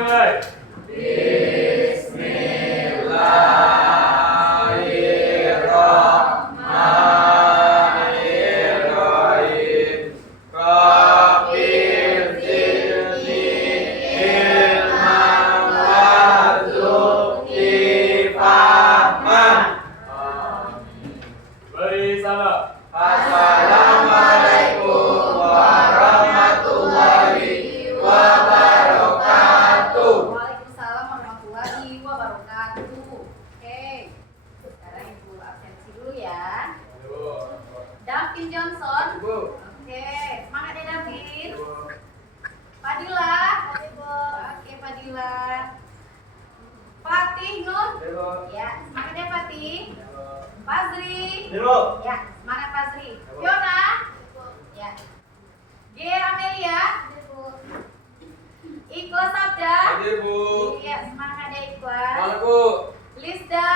mulai. Bismillahirrahmanirrahim. Rabbil zidni ilman warzuqni fahman. Beri salam. Assalamualaikum warahmatullahi wabarakatuh. Waalaikumsalam warahmatullahi wabarakatuh. Oke, sekarang ibu absensi dulu ya. Davin Johnson. Ibu. Oke, semangat ya Davin. Fadila. Oke Fadila. Fatih Nur. Ya, semangat ya Fatih. Fazri. Ya, semangat Fazri. Fiona. Ya. G Amelia. Ikhlas Sabda. Hadir, Bu. Iya, semangat ya Ikhlas. Semangat, Bu. Lisda.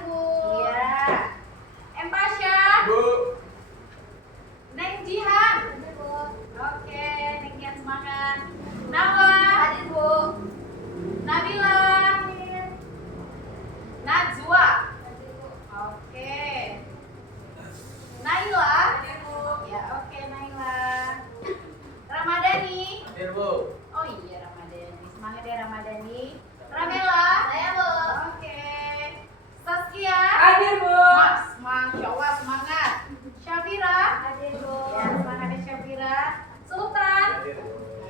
Iya. Empasya. Bu. Neng Jihan. Oke, Neng Jihan semangat. Nawa. Hadir Bu. Nabila. Najwa. Oke. Naila. Ya, oke Naila. Ramadhani. Hadir, Bu. Oh iya Ramadhani. Semangat ya Ramadhani. Ramela. Saya Bu. Oke. Saskia. Hadir, Bu. Mas, Masya Allah semangat. Syafira. Hadir Bu. Ya, semangat ya Syafira. Sultan.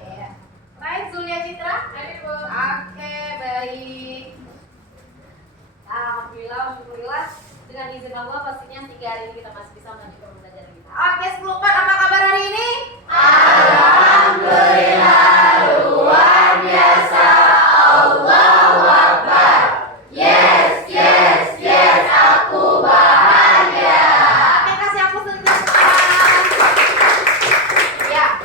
Ya. Baik, Zulia Citra. Hadir Bu. Oke, baik. Alhamdulillah, alhamdulillah. Dengan izin Allah pastinya 3 hari ini kita masih bisa melanjutkan pembelajaran kita. Oke, 10 apa kabar hari ini? Alhamdulillah luar biasa. Allahu Akbar. Yes, yes, yes, aku bahagia. Oke, kasih aku sedikit. Ya,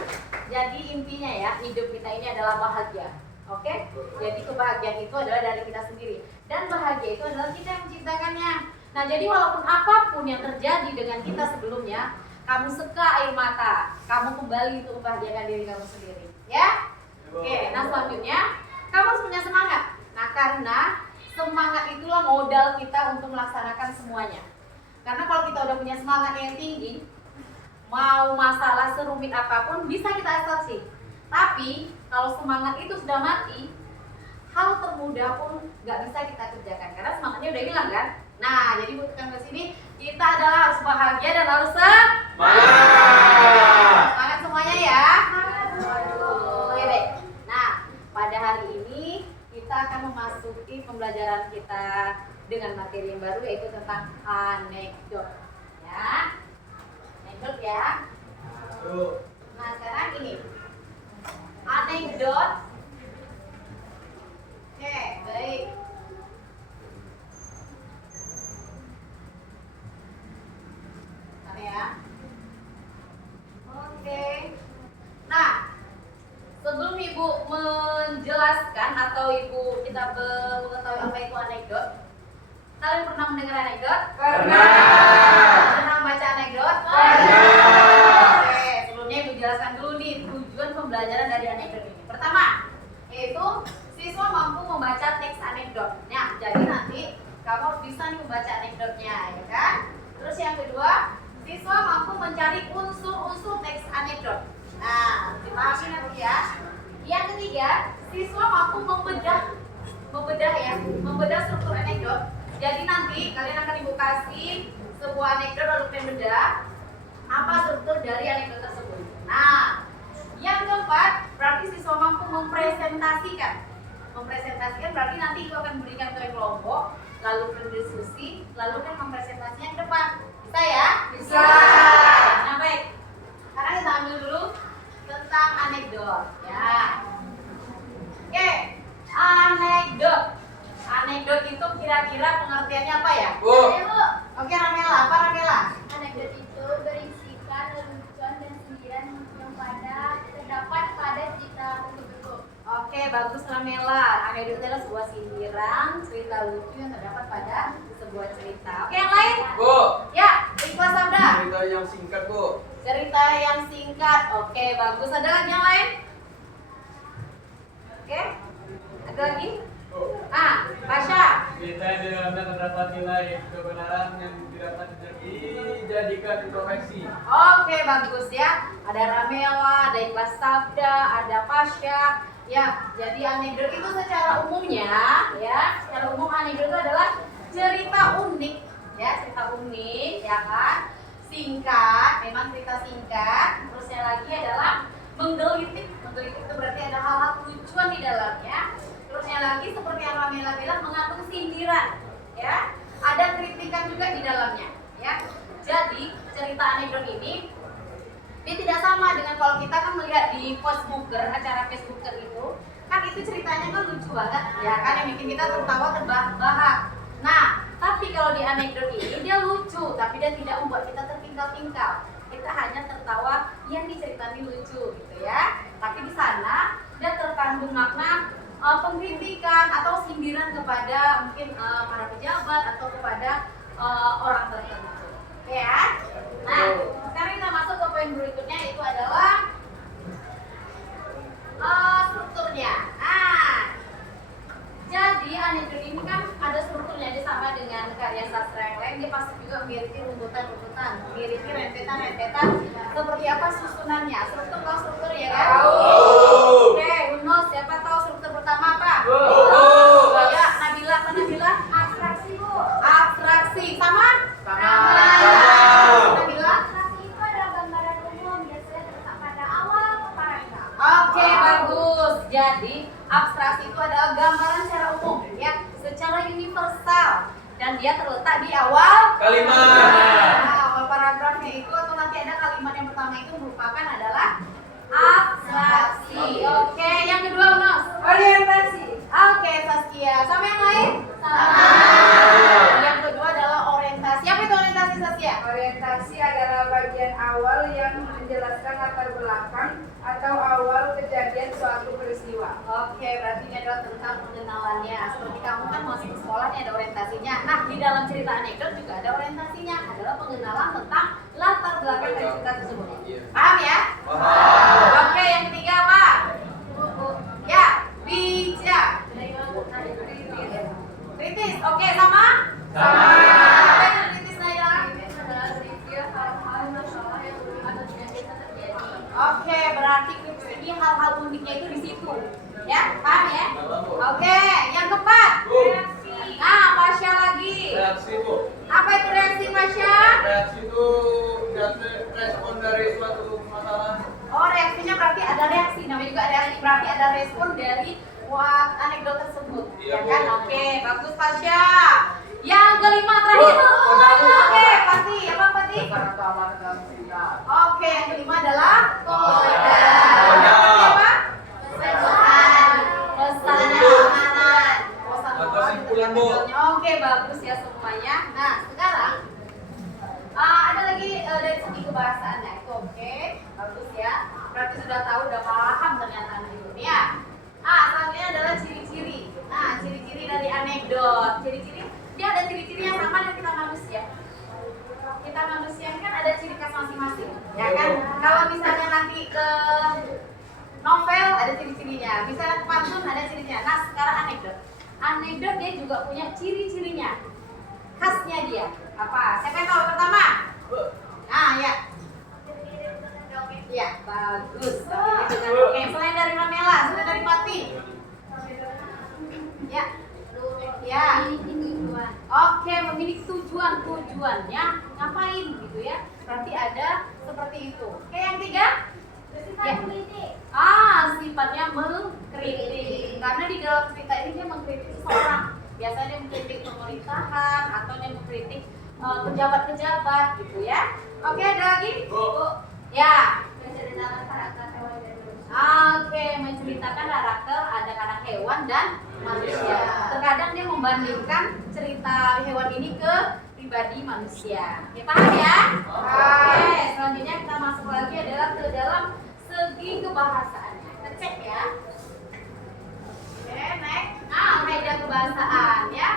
jadi intinya ya, hidup kita ini adalah bahagia. Oke? Jadi kebahagiaan itu adalah dari kita sendiri. Dan bahagia itu adalah kita yang menciptakannya. Nah, jadi walaupun apapun yang terjadi dengan kita sebelumnya, kamu seka air mata, kamu kembali untuk membahagiakan diri kamu sendiri. Ya? Oke, nah selanjutnya, kamu harus punya semangat. Nah, karena semangat itulah modal kita untuk melaksanakan semuanya. Karena kalau kita udah punya semangat yang tinggi, mau masalah serumit apapun bisa kita atasi. Tapi kalau semangat itu sudah mati, hal termudah pun nggak bisa kita kerjakan karena semangatnya udah hilang kan. Nah, jadi buat ke sini kita adalah harus bahagia dan harus Semangat. semangat semuanya ya. Oke deh. Nah, pada hari ini kita akan memasuki pembelajaran kita dengan materi yang baru yaitu tentang anekdot. Ya, anekdot ya. Nah, sekarang ini anekdot. Oke, baik. Bentar ya. Oke. Nah, sebelum Ibu menjelaskan atau Ibu kita mengetahui apa itu anekdot, kalian pernah mendengar anekdot? Pernah. Pernah baca anekdot? Pernah. Oke, sebelumnya Ibu jelaskan dulu nih tujuan pembelajaran dari anekdot ini. Pertama, yaitu siswa mampu membaca teks anekdot. Nah, jadi nanti kamu harus bisa nih membaca anekdotnya, ya kan? Terus yang kedua, siswa mampu mencari unsur-unsur teks anekdot. Nah, dipahami nanti ya. Yang ketiga, siswa mampu membedah struktur anekdot. Jadi nanti kalian akan Ibu kasih sebuah anekdot lalu kalian bedah apa struktur dari anekdot tersebut. Nah, yang keempat, berarti siswa mampu mempresentasikan. Mempresentasikan berarti nanti Ibu akan berikan ke kelompok, lalu berdiskusi, lalu kan mempresentasinya ke depan. Bisa ya? Bisa. Nah, baik. Sekarang kita ambil dulu tentang anekdot ya. Oke, anekdot. Anekdot itu kira-kira pengertiannya apa ya? Bu. Oke, Ramela, apa Ramela? Anekdot itu berisikan lelucon dan sindiran yang terdapat pada cerita tersebut. Oke, bagus Ramela. Anekdot adalah sebuah sindiran, cerita lucu yang terdapat pada sebuah cerita. Oke, yang lain? Bu. Ya, Ikhlas Sabda. Cerita yang singkat, Bu. Cerita yang singkat. Oke, bagus. Ada lagi yang lain? Oke. Ada di dalamnya terdapat nilai kebenaran yang tidak dapat dijadikan introspeksi. Oke, bagus ya. Ada Ramela, ada Ikhlas Sabda, ada Pasha. Ya, jadi anekdot itu secara umumnya, ya, secara umum anekdot itu adalah cerita unik, ya, cerita unik, ya kan? Singkat, memang cerita singkat. Terusnya lagi adalah menggelitik. Menggelitik itu berarti ada hal-hal lucuan di dalamnya. Terusnya lagi seperti yang Ramela bilang mengandung sindiran, ya. Ada kritikan juga di dalamnya, ya. Jadi cerita anekdot ini dia tidak sama dengan kalau kita kan melihat di Facebooker, acara Facebooker itu, kan itu ceritanya kan lucu banget, ya kan, yang bikin kita tertawa terbahak-bahak. Nah, tapi kalau di anekdot ini dia lucu, tapi dia tidak membuat kita tertinggal-tinggal. Kita hanya tertawa yang diceritani lucu, gitu ya. Tapi di sana dia terkandung makna pengkritikan atau sindiran kepada mungkin para pejabat atau kepada orang tertentu. Oke ya. Nah, sekarang kita masuk ke poin berikutnya, itu adalah strukturnya. Nah, jadi anekdot ini kan ada strukturnya, dia sama dengan karya sastra yang lain, dia pasti juga memiliki runtutan-runtutan, memiliki rentetan-rentetan. Seperti apa susunannya? Struktur ya kan? Oke, Uno, siapa tahu struktur pertama apa? Ya, Nabila, mana Nabila? Abstraksi, Bu. Abstraksi, sama? Nabila? Abstraksi itu adalah gambaran umum, biasanya terletak pada awal paragraf. Oke, bagus. Jadi abstraksi itu adalah gambaran secara umum, ya, secara universal, dan dia terletak di awal Kalimat. Nah, awal paragrafnya itu atau nanti ada kalimat yang pertama itu merupakan adalah abstraksi. Oke, yang kedua Unos? Orientasi. Oke, Saskia. Sama yang lain? Sama. Yang kedua adalah orientasi. Apa itu orientasi, Saskia? Orientasi adalah bagian awal yang menjelaskan latar belakang atau awal kejadian suatu peristiwa. Oke, berarti ini adalah tentang pengenalannya. Seperti kamu kan masuk ke sekolah, ini ada orientasinya. Nah, di dalam cerita anekdot juga ada orientasinya. Adalah pengenalan tentang latar belakang dari cerita tersebut. Paham ya? Oke, yang ketiga apa? Ya, bijak. Kritis. Oke, sama? Sama. Apa itu kritis, Naya? Oke, berarti kritis ini hal-hal uniknya itu di situ. Ya, paham ya? Oke, yang keempat. Reaksi. Nah, Pasha lagi. Reaksi itu. Apa itu reaksi, Pasha? Reaksi itu respon dari suatu masalah. Oh, reaksinya berarti ada reaksi. Namanya juga reaksi, berarti ada respon dari anekdot tersebut. Iya, Ya kan? Bu. Oke, bagus Pasha. Yang kelima terakhir. Oke, Pati. Apa Pati? Oke, yang kelima adalah koda. Apa? Pesan keamanan. Atau simpulan, Bu. Oke, bagus ya semuanya. Nah, sekarang ada lagi dari segi kebahasaannya itu oke, bagus ya. Berarti sudah tahu, udah paham ternyata anekdotnya. Selanjutnya adalah ciri-ciri. Nah, ciri-ciri dari anekdot. Ciri-ciri, dia ada ciri-ciri yang sama dengan kita manusia. Kita manusia kan ada ciri khas masing-masing, ya kan? Kalau misalnya nanti ke novel ada ciri-cirinya, misalnya ke pantun ada cirinya. Nah, sekarang anekdot. Anekdot dia juga punya ciri-cirinya, khasnya dia. Apa? Siapa yang tahu pertama? Nah, ya. Ya, bagus. Oke, selain dari Ramela, selain dari Pati. Ya. Ya. Oke, memiliki tujuan. Tujuannya ngapain gitu ya? Berarti ada seperti itu. Oke, yang tiga? Bersifat politik. Sifatnya mengkritik. Karena di dalam cerita ini dia mengkritik seseorang. Biasanya dia mengkritik pemerintahan atau dia mengkritik pejabat-pejabat gitu ya. Oke, ada lagi? Ya. Menceritakan karakter hewan dan manusia. Oke, menceritakan karakter anak-anak hewan dan manusia. Terkadang dia membandingkan cerita hewan ini ke pribadi manusia. Ya, paham ya? Oke, selanjutnya kita masuk lagi adalah ke dalam segi kebahasaannya. Kita cek ya. Oke, next. Kaidah kebahasaan ya.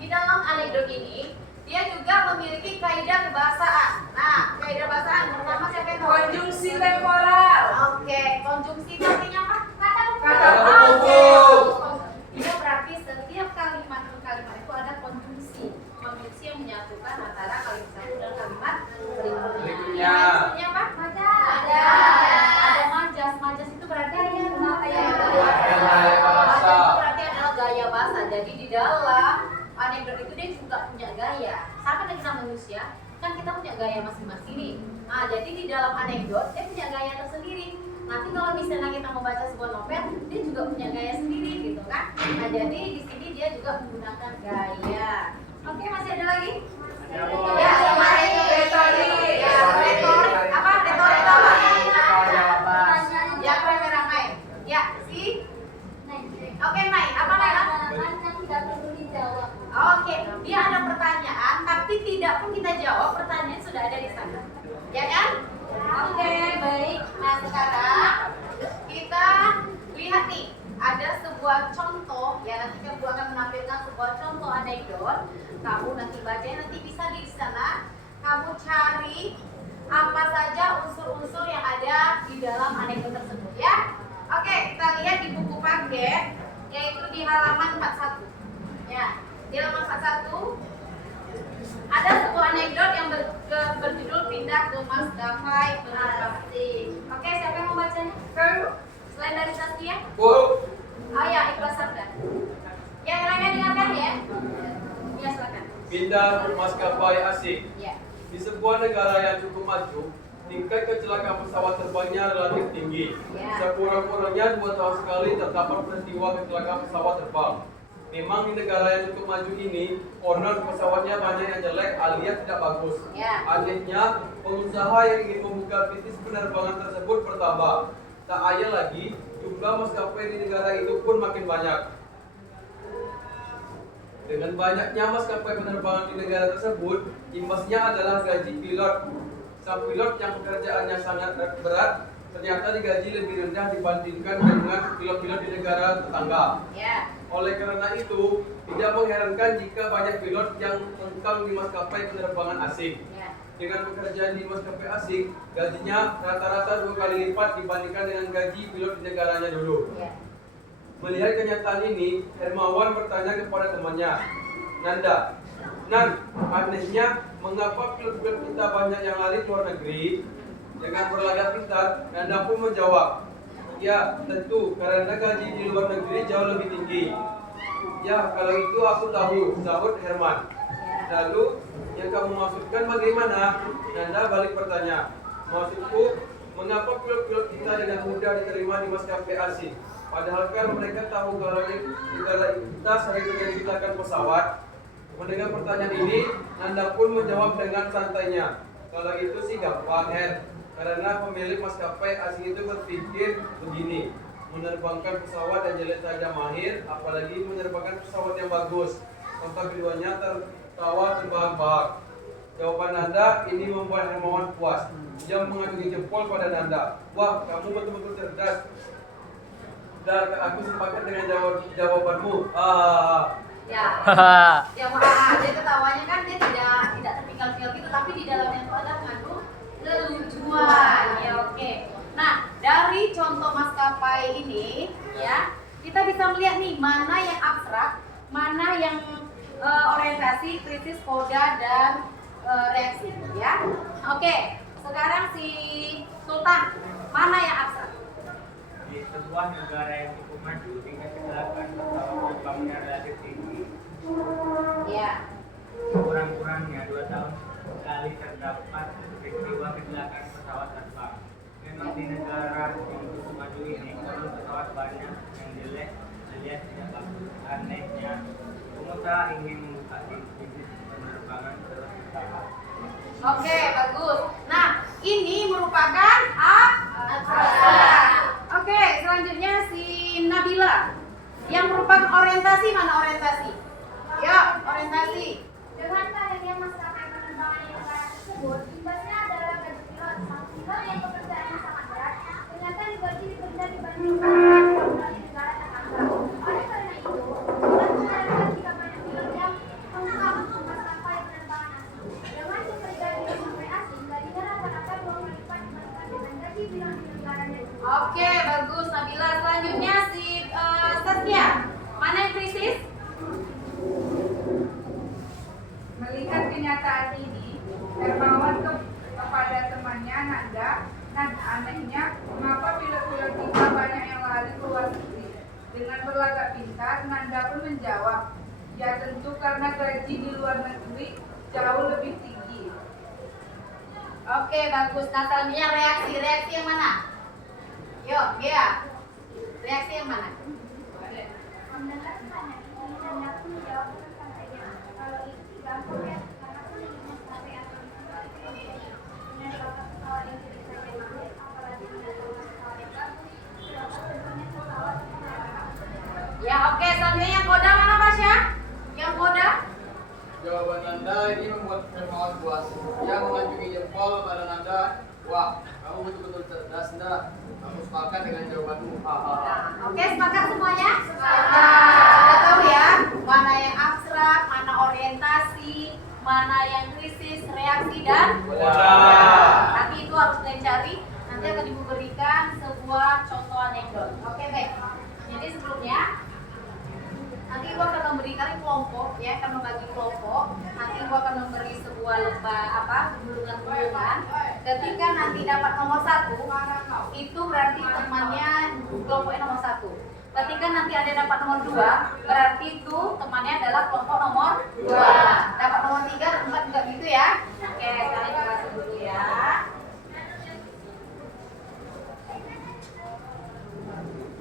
Di dalam anekdot ini dia juga memiliki kaidah kebahasaan. Nah, kaidah bahasaan pertama siapa yang tahu? Konjungsi temporal. Oke, konjungsi itu artinya apa? Kata Kata penghubung. Dia berarti setiap kalimat itu ada konjungsi. jadi di dalam anekdot itu dia juga punya gaya. Sama dengan kita manusia, kan kita punya gaya masing-masing nih. Nah, jadi di dalam anekdot dia punya gaya tersendiri. Nanti kalau misalnya kita membaca sebuah novel, dia juga punya gaya sendiri gitu kan. Nah, jadi di sini dia juga menggunakan gaya. Oke, masih ada lagi? Ada, Bu. Ya, kemarin itu retorik. Ya, retorik. Apa? Retorik apa? Ya, ramai-ramai. Ya, si. Oke, Mai. Apa Mai? Kan tidak perlu dijawab. Oke, dia ada pertanyaan, tapi tidak pun kita jawab, pertanyaan sudah ada di sana. Ya kan? Oke, baik. Nah, sekarang kita lihat nih, ada sebuah contoh, ya nanti kamu akan menampilkan sebuah contoh anekdot. Kamu nanti baca, nanti bisa di sana. Kamu cari apa saja unsur-unsur yang ada di dalam anekdot tersebut, ya. Oke, kita lihat di buku paket, yaitu di halaman 41. Ya, di halaman 41 ada sebuah anekdot yang berjudul pindah ke maskapai penerbangan asing. Oke, siapa yang mau bacanya? Selain dari Saskia? Bu. Oh ya, Ikhlas Sabda. Yang lainnya dengarkan ya. Ya, silakan. Pindah maskapai asing. Ya. Di sebuah negara yang cukup maju, tingkat kecelakaan pesawat terbangnya relatif tinggi. Ya. Sekurang-kurangnya 2 tahun sekali terdapat peristiwa kecelakaan pesawat terbang. Memang di negara yang cukup maju ini, owner pesawatnya banyak yang jelek alias tidak bagus. Ya. Akhirnya, pengusaha yang ingin membuka bisnis penerbangan tersebut bertambah. Tak ayal lagi, jumlah maskapai di negara itu pun makin banyak. Dengan banyaknya maskapai penerbangan di negara tersebut, imbasnya adalah gaji pilot. Sang pilot yang pekerjaannya sangat berat, ternyata digaji lebih rendah dibandingkan dengan pilot-pilot di negara tetangga. Ya. Oleh karena itu, tidak mengherankan jika banyak pilot yang mengkang di maskapai penerbangan asing. Ya. Dengan pekerjaan di maskapai asing, gajinya rata-rata 2 kali lipat dibandingkan dengan gaji pilot di negaranya dulu. Ya. Melihat kenyataan ini, Hermawan bertanya kepada temannya, Nanda, Nan, anehnya mengapa pilot-pilot kita banyak yang lari ke luar negeri? Dengan berlagak pintar, Nanda pun menjawab, ya tentu karena gaji di luar negeri jauh lebih tinggi. Ya kalau itu aku tahu, sahut Herman. Lalu yang kamu maksudkan bagaimana? Nanda balik bertanya, maksudku mengapa pilot-pilot kita dengan mudah diterima di maskapai asing? Padahal kan mereka tahu kalau negara kita sering menciptakan pesawat. Mendengar pertanyaan ini, Nanda pun menjawab dengan santainya, kalau itu sih gampang Her. Karena pemilik maskapai asing itu berpikir begini, menerbangkan pesawat yang jelek saja mahir, apalagi menerbangkan pesawat yang bagus. Sontak keduanya tertawa terbahak-bahak. Jawaban Nanda ini membuat Hermawan puas. Dia mengacungi jempol pada Nanda. Wah, kamu betul-betul cerdas. Dan aku sepakat dengan jawabanmu. Ya. Ya, dia ketawanya kan dia tidak terpikir-pikir gitu, tapi di dalamnya itu ada mengandung kelucuan. Ya, oke. Nah, dari contoh maskapai ini ya, kita bisa melihat nih mana yang abstrak, mana yang orientasi, kritis, koda dan reaksi ya. Oke. Sekarang si Sultan, mana yang abstrak? Di sebuah negara yang cukup maju, tingkat kecelakaan pesawat terbangnya relatif tinggi. Ya. Kurang-kurangnya 2 tahun sekali terdapat peristiwa kecelakaan pesawat terbang. Memang di negara yang cukup maju ini, kalau pesawat banyak yang jelek alias tidak bagus. Anehnya, pengusaha ingin membuka bisnis penerbangan terus bertambah. Oke, bagus. Nah, ini merupakan abstrak. Oke, selanjutnya si Nabila. Yang merupakan orientasi, mana orientasi? Yuk, orientasi. Dengan banyaknya maskapai penerbangan di negara tersebut, imbasnya adalah gaji pilot. Sang pilot yang pekerjaannya sangat berat, ternyata digaji lebih rendah dibandingkan dengan di negara tetangga. Oleh karena itu, tidak mengherankan jika banyak pilot yang mengkang maskapai penerbangan asing. Dengan bekerja di maskapai asing, gajinya rata-rata 2 kali lipat dibandingkan dengan gaji pilot di negaranya. Oke, bagus Nabila. Selanjutnya si Saskia. Mana yang krisis? Melihat kenyataan ini, Hermawan kepada temannya Nanda, dan anehnya mengapa pilot-pilot kita banyak yang lari ke luar negeri. Dengan berlagak pintar, Nanda pun menjawab, ya tentu karena gaji di luar negeri jauh lebih tinggi. Oke, bagus. Nah, selanjutnya reaksi yang mana? Yuk, ya. Reaksi yang mana? Mendengar pertanyaan ini, Nanda pun menjawab dengan santainya. Kalau itu sih gampang ya, karena aku lagi mencapai atau dengan bakat pesawat yang tidak saja mahir, apalagi dengan bakat pesawat yang bagus, dapat tentunya pesawat Ya, oke. Selanjutnya yang Koda mana, Pasya? Yang Koda? Jawaban Nanda ini membuat Hermawan puas. Ia menganjungi jempol pada Nanda. Wah, kamu betul-betul cerdas, Nanda. Kamu sepakat dengan jawabanmu. Hahaha. Oke, sepakat semuanya? Sudah tahu ya, mana yang abstrak, mana orientasi, mana yang krisis, reaksi, dan Koda. Nanti itu harus kalian cari. Nanti akan diberikan sebuah contoh anekdot. Oke, baik. Jadi sebelumnya nanti Ibu akan memberi kalian kelompok, ya, akan membagi kelompok. Nanti Ibu akan memberi sebuah gulungan. Ketika nanti dapat nomor 1, itu berarti temannya kelompoknya nomor 1. Ketika nanti ada dapat nomor 2, berarti itu temannya adalah kelompok nomor 2. Dapat nomor 3 dan 4 juga gitu ya. Oke, kalian coba dulu ya.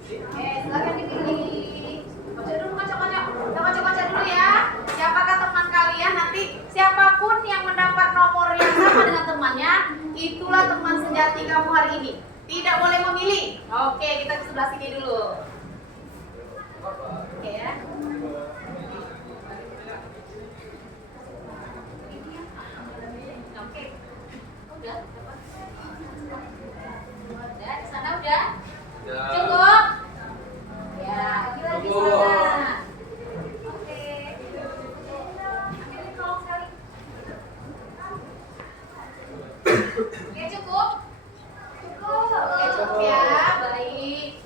Oke, silakan dipilih. Baca dulu ya. Siapakah teman kalian? Nanti siapapun yang mendapat nomor yang sama dengan temannya, itulah teman sejati kamu hari ini. Tidak boleh memilih. Oke, kita ke sebelah sini dulu. Oke ya. Oke. Udah. Udah, di sana udah. Cukup. Ya, lagi sana. Oke, cukup? Oke, cukup ya. Baik.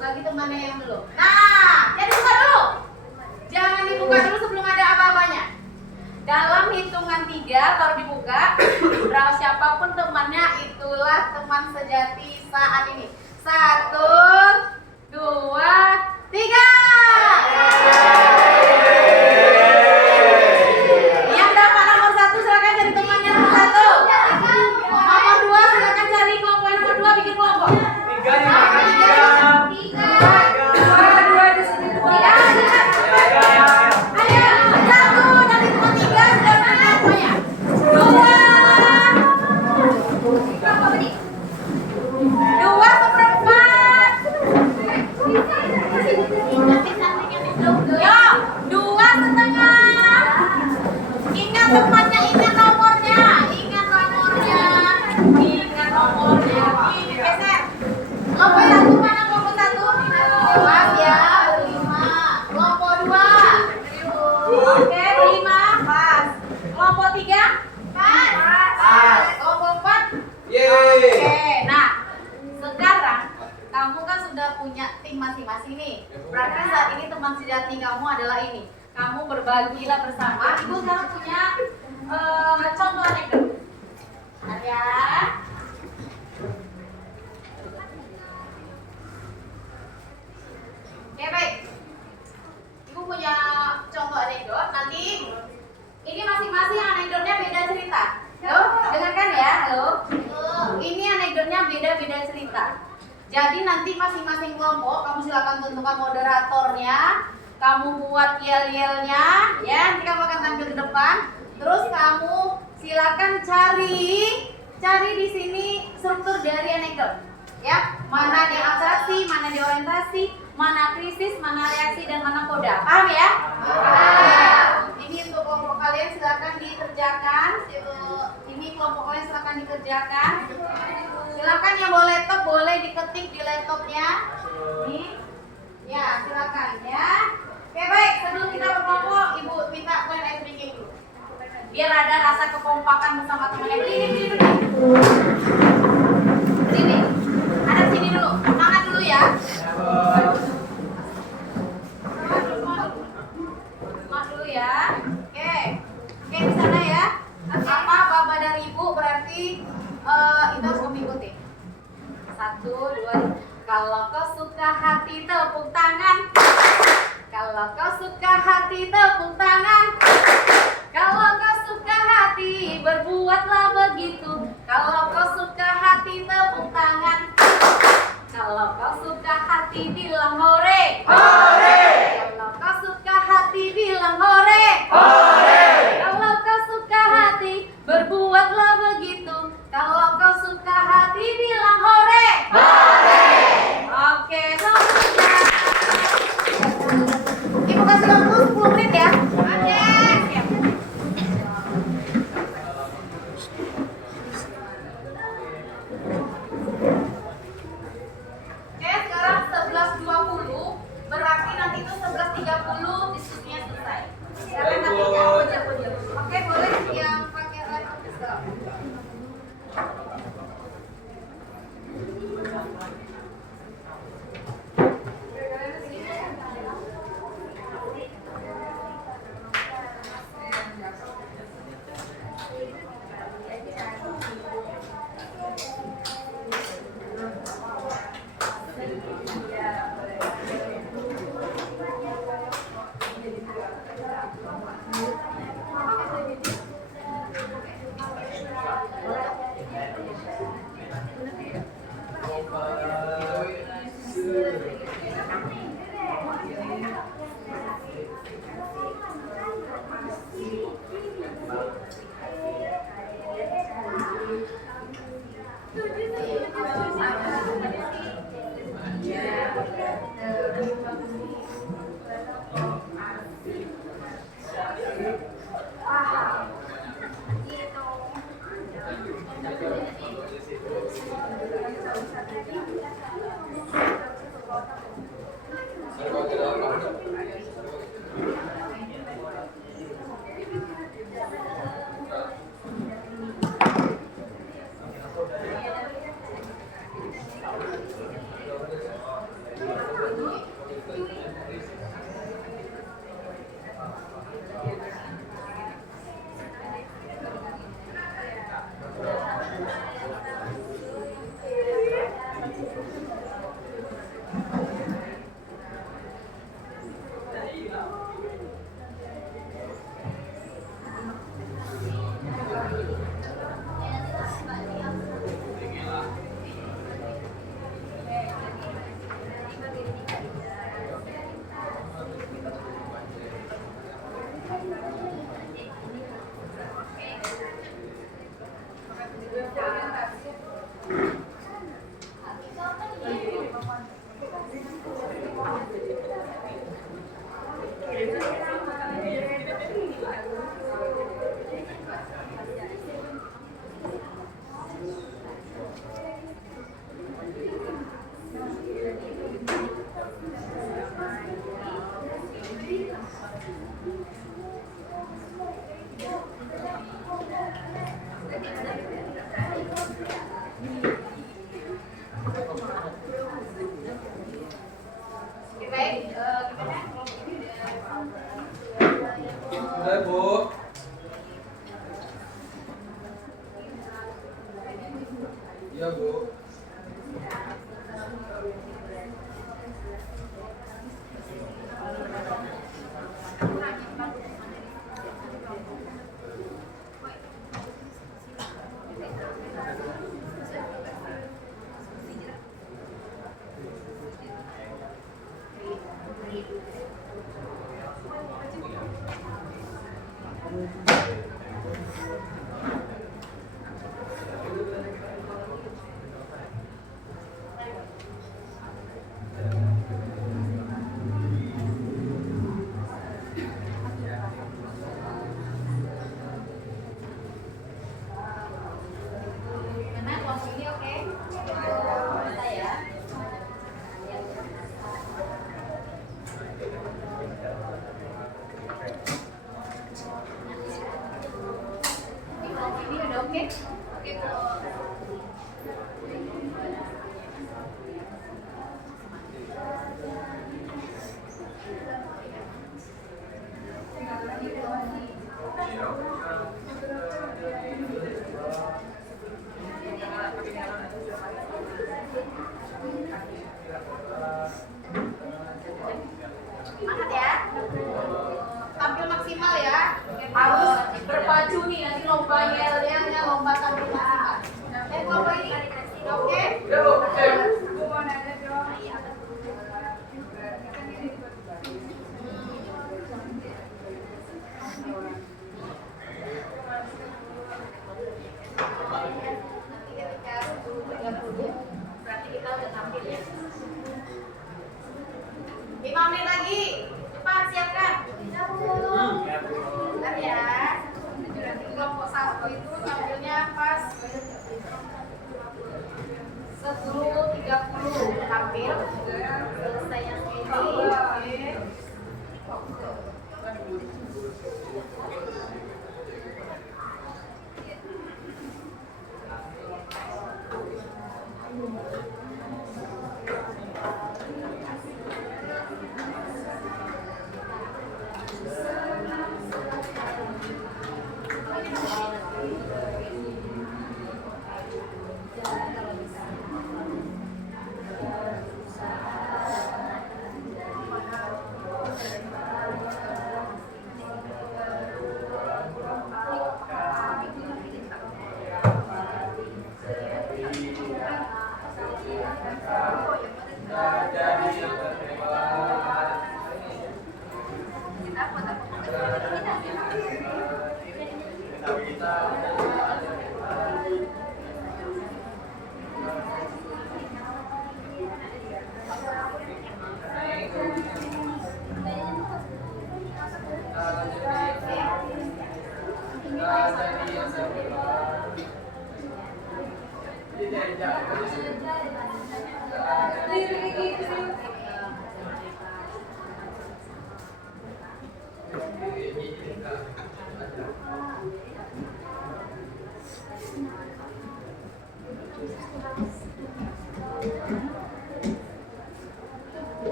Bagi temannya yang belum. Nah, jadi buka dulu. Jangan dibuka dulu sebelum ada apa-apanya. Dalam hitungan 3 baru dibuka. Berapa siapapun temannya, itulah teman sejati saat ini. 1, 2, 3. Yang dapat nomor 1 silakan jadi temannya nomor 1. Nomor 2 silakan cari kelompok nomor 2, bikin kelompok. 3 nih, Kak. 3. Dua di sini dua. Ayo, 1 dari teman 3 sudah mana semuanya? 2. Berapa menit? 2 seperempat. Yo, 2 setengah. Ingat temannya, ingat nomornya. Ingat nomornya. Ingat nomornya. Ini geser. Kelompok 1 mana kelompok 1? Pas ya, 5. Kelompok 2. Oke, 5. Pas. Kelompok 3? Pas. Kelompok 4? Yeay. Oke, nah sekarang kamu kan sudah punya tim masing-masing nih. Berarti saat ini teman sejati kamu adalah ini. Kamu berbagilah bersama. Ibu sekarang punya contoh anekdot. Bentar ya. Oke, baik. Ibu punya contoh anekdot. Nanti ini masing-masing anekdotnya beda cerita. Halo, dengarkan ya. Halo. Ini anekdotnya beda-beda cerita. Jadi nanti masing-masing kelompok kamu silakan tentukan moderatornya, kamu buat yel-yelnya, ya. Nanti kamu akan tampil ke depan. Terus kamu silakan cari di sini struktur dari anekdot. Ya, mana di abstraksi, mana di orientasi, mana krisis, mana reaksi, dan mana koda. Paham ya? Ini untuk kelompok kalian silakan dikerjakan. Ini kelompok kalian silakan dikerjakan. Silakan yang bawa laptop boleh diketik di laptopnya. Nih, ya silakan ya. Oke, baik, sebelum kita berkelompok, Ibu minta kalian ice drinking dulu. Biar ada rasa kekompakan bersama teman-teman. Ini. Sini. Ada sini dulu. Tangan dulu ya. Mak dulu ya. Oke, di sana ya. Apa baba dari Ibu berarti itu harus mengikuti. 1, 2, 3. Kalau kau suka hati tepuk tangan. suka hati tepuk tangan. Kalau kau suka hati berbuatlah begitu. Kalau kau suka hati tepuk tangan. Kalau kau suka hati bilang hore. Hore. Kalau kau suka hati bilang hore. Hore. Kalau kau suka hati berbuatlah begitu. Kalau kau suka hati bilang hore. Hore. Oke, selanjutnya. Ibu kasih waktu 10 menit ya. Oke, siap. Oke, sekarang 11.20 berarti nanti itu 11.30 diskusinya selesai. Silakan nanti ya, podium. Oke, boleh yang pakai laptop. Sudah, Bu. Iya, Bu. Mana kelompok ini oke? Bisa ya. Ini kelompok ini udah oke? Oke kalau semangat ya. lucu nih nanti lomba yel-yelnya, lomba tampil masing-masing. Kelompok ini, oke? Ya, oke. Bu mau nanya dong. Nanti ketika 10.30 berarti kita udah tampil ya. 5 menit lagi, cepat siapkan. Bentar ya. Nanti kelompok 1 itu tampilnya pas 10.30 tampil. Selesai yang ini.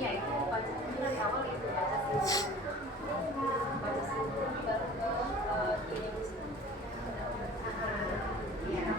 Iya, itu baca dari awal itu baca sih. Baca sih baru ke ini sih. Iya.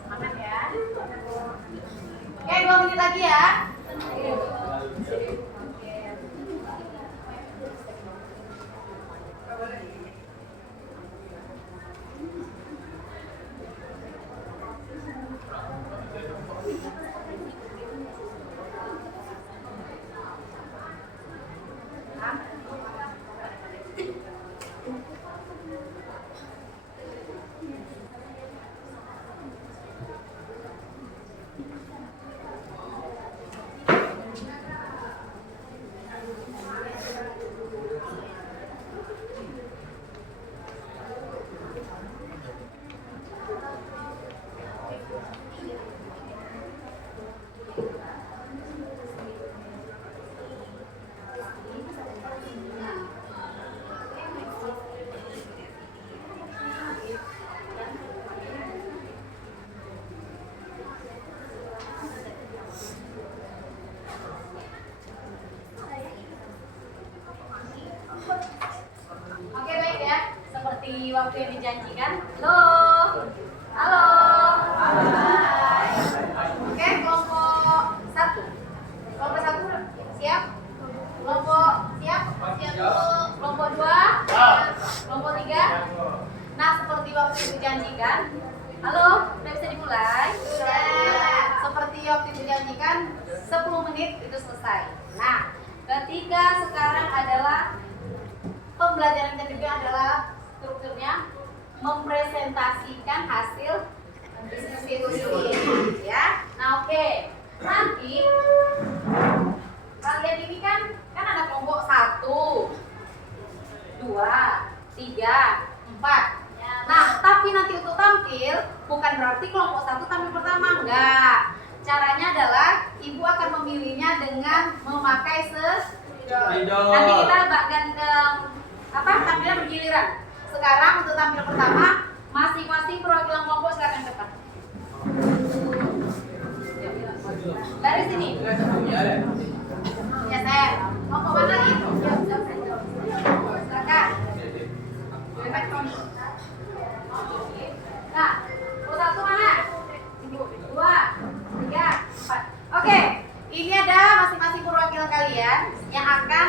Semangat ya. Oke, 2 menit lagi ya. Oke, baik ya. Seperti waktu yang dijanjikan. Halo. Halo. Hai. Oke, kelompok 1. Kelompok 1 siap? Kelompok siap? Siap dulu. Kelompok 2? Kelompok 3? Nah, seperti waktu yang dijanjikan. Halo, udah bisa dimulai? Sudah. Seperti waktu yang dijanjikan, 10 menit itu selesai. Nah, ketika sekarang adalah pembelajaran ketiga adalah strukturnya mempresentasikan hasil diskusi ya. Nah, oke. Nanti kalian ini kan ada kelompok 1, 2, 3, 4. Ya. Nah, tapi nanti untuk tampil bukan berarti kelompok 1 tampil pertama, enggak. Caranya adalah ibu akan memilihnya dengan memakai Spidol. nanti kita tampilnya bergiliran. Sekarang untuk tampil pertama, masing-masing perwakilan kelompok silakan depan. Dari sini. Ya, saya. Kelompok mana lagi? Silakan. Nah, satu mana? 2, 3, 4. Oke, ini ada masing-masing perwakilan kalian yang akan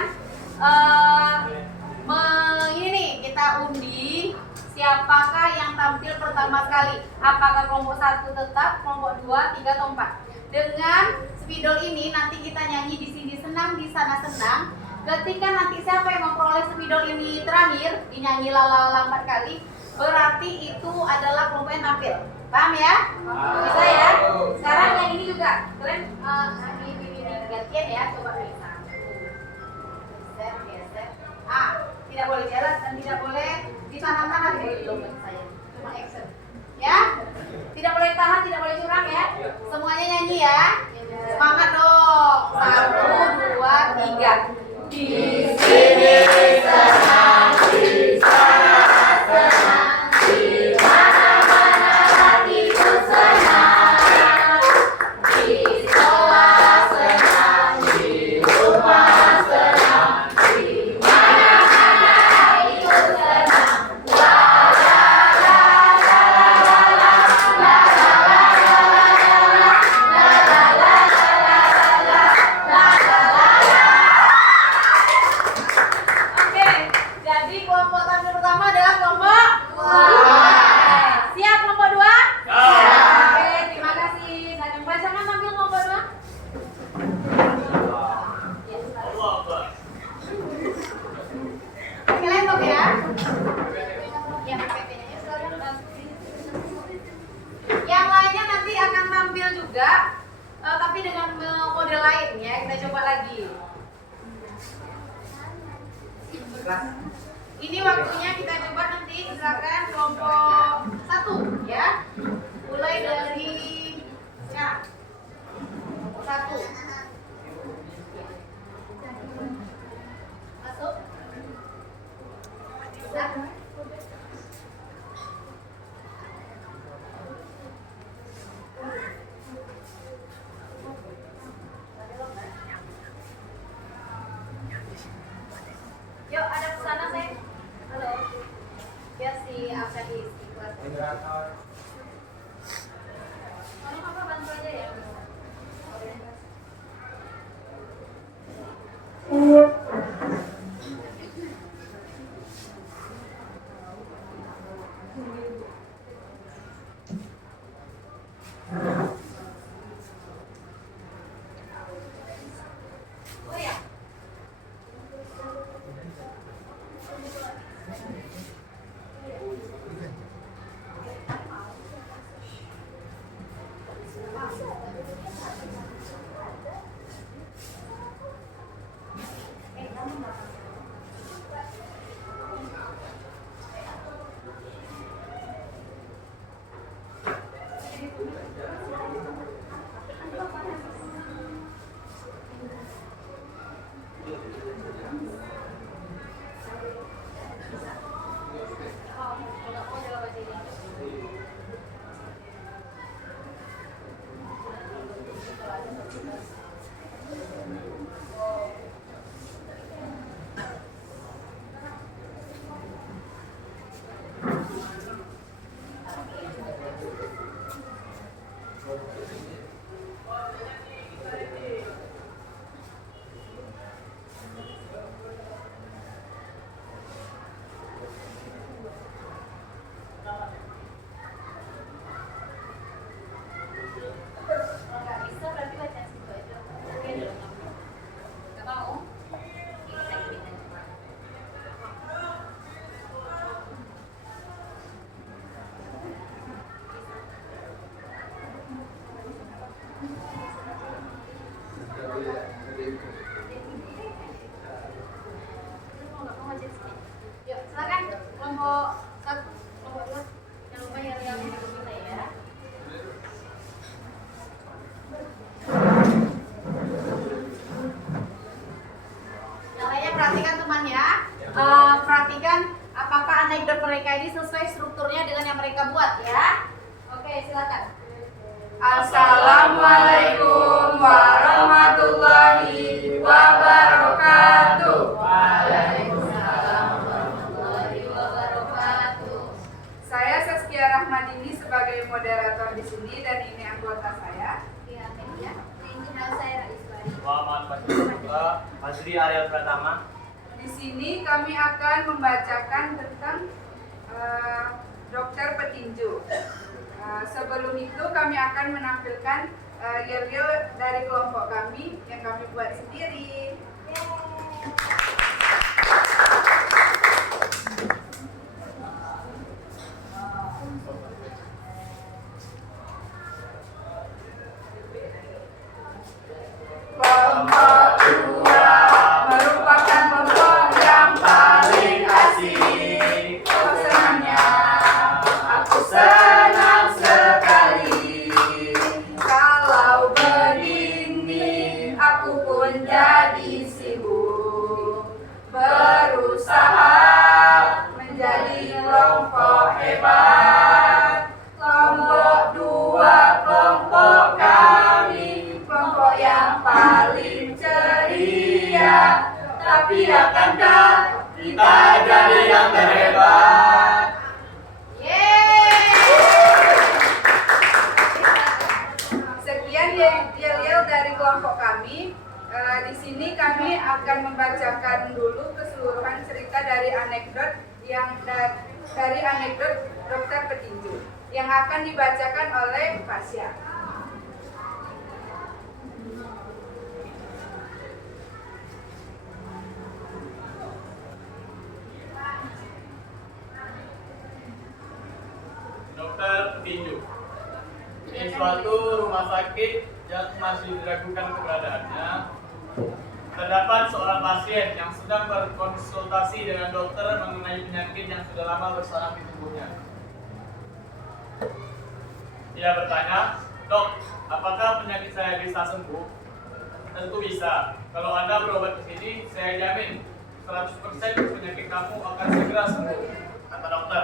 ini nih, kita undi siapakah yang tampil pertama sekali. Apakah kelompok 1 tetap, kelompok 2, 3, atau 4. Dengan spidol ini nanti kita nyanyi di sini senang, di sana senang. Ketika nanti siapa yang memperoleh spidol ini terakhir, dinyanyi lala 4 kali, berarti itu adalah kelompok yang tampil. Paham ya? Bisa ya? Sekarang yang ini juga. Kalian ini gantian ya, coba nih. Geser. Tidak boleh jalan dan tidak boleh di sana-sana, boleh dong saya. Cuma action. Ya? Tidak boleh tahan, tidak boleh curang ya. Semuanya nyanyi ya. Semangat dong. 1, 2, 3. Di sini senang, di sana senang, di mana-mana hatiku senang, di sekolah senang, di rumah senang, di mana-mana hatiku senang. La la la la la la la la Oke, jadi kelompok tampil pertama adalah kelompok 2. Siap kelompok 2? Oke, terima kasih. Saya pasangan tampil kelompok 2. Oke, laptop ya. Ya, PP-nya silakan. Yang lainnya nanti akan tampil juga, tapi dengan model lain ya. Kita coba lagi. Ini waktunya kita coba nanti silakan kelompok 1 ya. Mulai dari sekarang. Kelompok 1. Masuk. Bisa. Yuk, ada kesana saya. Halo. Biar si absen di kelas. Tolong apa bantu aja ya. Oh ya. Yuk, silakan kelompok 1, kelompok 2. kuat ya. Oke, silakan. Assalamualaikum warahmatullahi wabarakatuh. Waalaikumsalam warahmatullahi wabarakatuh. Saya Saskia Rahmadini sebagai moderator di sini dan ini anggota saya. Ya, media. Lingkungan saya Iswari. Muhammad Fatimah, Azri Ariel Pratama. Di sini kami akan membacakan tentang dokter petinju. Sebelum itu kami akan menampilkan yel-yel dari kelompok kami yang kami buat sendiri. Kelompok 2 merupakan kelompok yang paling asik. Oh, senangnya aku senang sekali. Kalau begini aku pun jadi sibuk berusaha menjadi kelompok hebat. Kelompok 2 kelompok kami, kelompok yang paling ceria. Tapi akankah kita jadi yang terhebat? Sekian yel-yel dari kelompok kami. Di sini kami akan membacakan dulu keseluruhan cerita dari anekdot dari anekdot dokter petinju yang akan dibacakan oleh Fasya. Dokter petinju. Di suatu rumah sakit yang masih diragukan keberadaannya, terdapat seorang pasien yang sedang berkonsultasi dengan dokter mengenai penyakit yang sudah lama bersarang di tubuhnya. Ia bertanya, "Dok, apakah penyakit saya bisa sembuh?" "Tentu bisa. Kalau Anda berobat ke sini, saya jamin 100% penyakit kamu akan segera sembuh," kata dokter.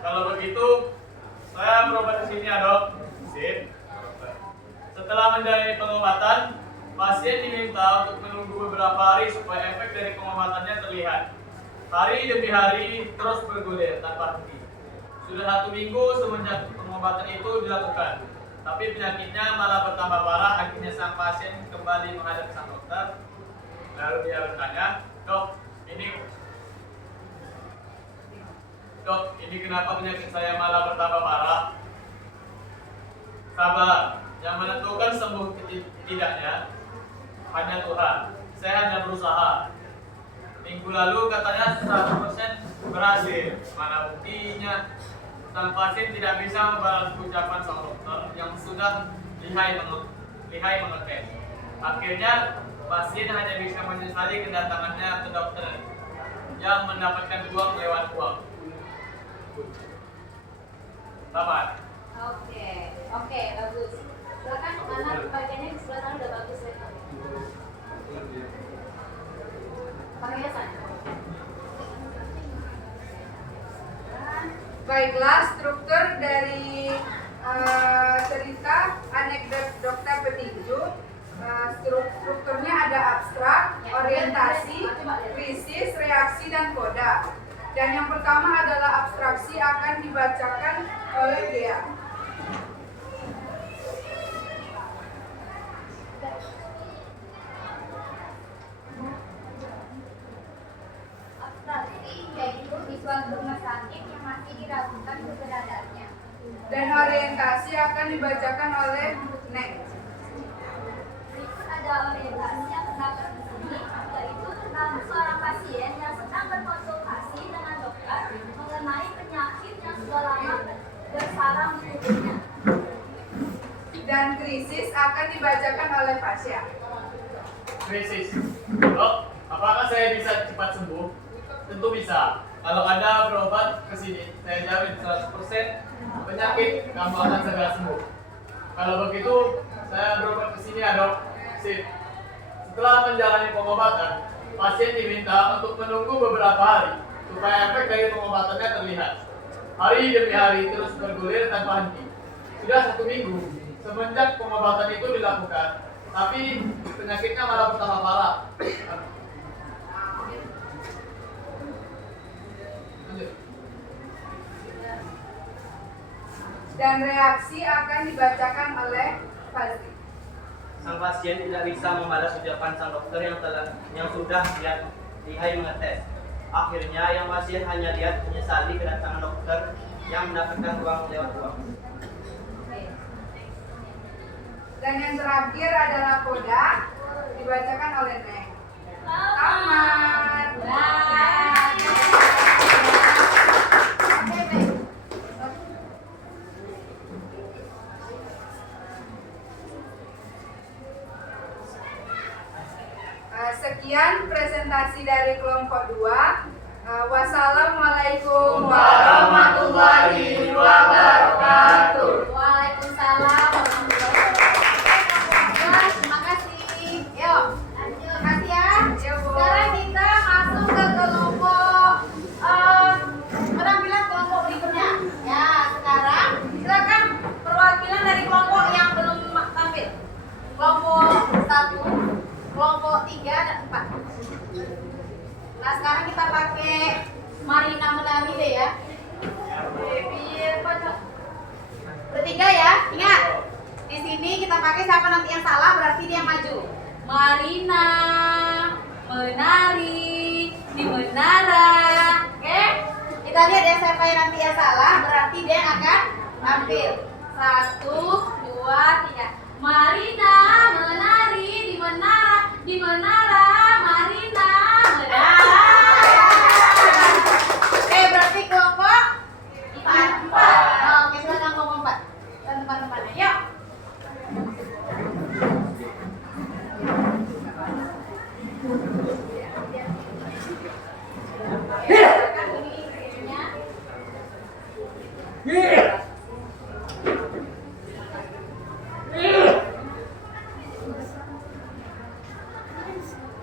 "Kalau begitu, saya berobat ke sini ya, Dok." "Sip." Setelah menjalani pengobatan, pasien diminta untuk menunggu beberapa hari supaya efek dari pengobatannya terlihat. Hari demi hari terus bergulir tanpa henti. Sudah 1 minggu semenjak pengobatan itu dilakukan, tapi penyakitnya malah bertambah parah. Akhirnya sang pasien kembali menghadap sang dokter. Lalu dia bertanya, Dok, ini kenapa penyakit saya malah bertambah parah?" "Sabar, yang menentukan sembuh tidaknya hanya Tuhan. Saya hanya berusaha. Minggu lalu katanya 100% berhasil. Mana buktinya?" Sang pasien tidak bisa membalas ucapan sang dokter yang sudah lihai mengetes. Akhirnya pasien hanya bisa menyesali kedatangannya ke dokter yang mendapatkan uang lewat uang. Tamat. Oke, bagus. Silakan mana bagiannya di sebelah sana udah bagus ya. Pakai hiasan. Baiklah, struktur dari cerita anekdot dokter petinju. Strukturnya ada abstrak, orientasi, krisis, reaksi, dan koda. Dan yang pertama adalah abstraksi akan dibacakan oleh Dea. Abstraksi yaitu di suatu rumah sakit yang masih diragukan keberadaannya. Dan orientasi akan dibacakan oleh Nek. Berikut ada orientasi yang terdapat di sini, yaitu tentang seorang pasien yang sedang berkonsultasi dengan dokter mengenai penyakit yang sudah lama bersarang di tubuhnya. Dan krisis akan dibacakan oleh Fasya. Krisis. "Dok, apakah saya bisa cepat sembuh?" "Tentu bisa. Kalau Anda berobat ke sini, saya jamin 100% penyakit kamu akan segera sembuh." "Kalau begitu, saya berobat ke sini ya, Dok." "Sip." Setelah menjalani pengobatan, pasien diminta untuk menunggu beberapa hari supaya efek dari pengobatannya terlihat. hari demi hari terus bergulir tanpa henti. Sudah 1 minggu semenjak pengobatan itu dilakukan, tapi penyakitnya malah bertambah parah. Lanjut. Dan reaksi akan dibacakan oleh Fazli. Sang pasien tidak bisa membalas ucapan sang dokter yang sudah lihai mengetes. Akhirnya yang pasien hanya lihat menyesali kedatangan dokter yang mendapatkan uang lewat uang. Dan yang terakhir adalah koda dibacakan oleh Neng. Tamat. Sekian presentasi dari kelompok 2. Wassalamualaikum warahmatullahi wabarakatuh. Waalaikumsalam warahmatullahi wabarakatuh. Terima kasih. Yuk, lanjut. Makasih ya. Sekarang kita masuk ke kelompok penampilan kelompok berikutnya. Ya, sekarang silakan perwakilan dari kelompok yang belum tampil. Kelompok 1, kelompok 3 dan 4. Nah, sekarang kita pakai Marina menari deh ya. Bertiga ya, ingat. Di sini kita pakai siapa nanti yang salah berarti dia yang maju. Marina menari di menara. Oke? Kita lihat ya siapa yang nanti yang salah berarti dia yang akan tampil. 1, 2, 3. Marina menari di menara, di menara Marina menari. Oke, berarti kelompok 4. Oke, silakan kelompok 4 dan teman-temannya. Yuk. Silakan ini isinya.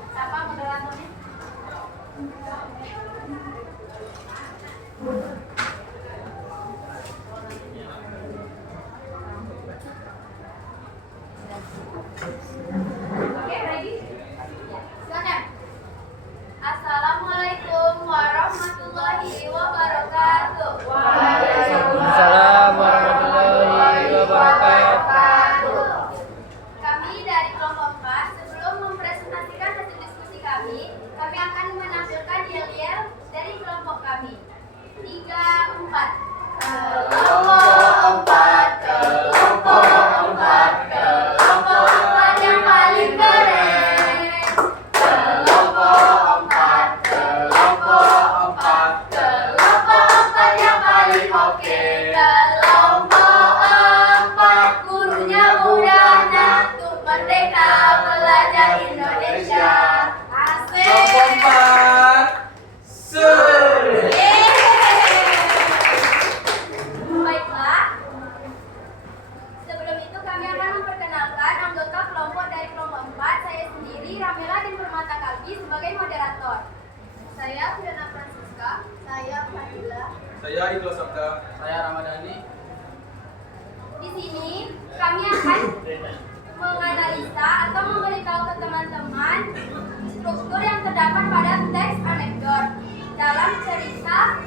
Siapa moderatornya? Oke, ready? Silakan. Assalamualaikum warahmatullahi wabarakatuh. Waalaikumsalam warahmatullahi wabarakatuh. Kami dari kelompok 4, sebelum mempresentasikan hasil diskusi kami akan menampilkan yel-yel dari kelompok kami. 3, 4. Kelompok 4, kelompok 4, kelompok 4 yang paling keren. Kelompok 4, kelompok 4, kelompok 4 yang paling oke. Kelompok 4, gurunya mudah untuk merdeka belajar Indonesia. Asik. Kelompok 4. Baiklah. Sebelum itu kami akan memperkenalkan anggota kelompok dari kelompok 4. Saya sendiri, Ramela dan Permata Kalbi sebagai moderator. Saya Pidana Francisca. Saya Fadila. Saya Idul Sabda. Saya Ramadhani. Di sini kami akan menganalisa atau memberitahu ke teman-teman struktur yang terdapat pada teks anekdot dalam cerita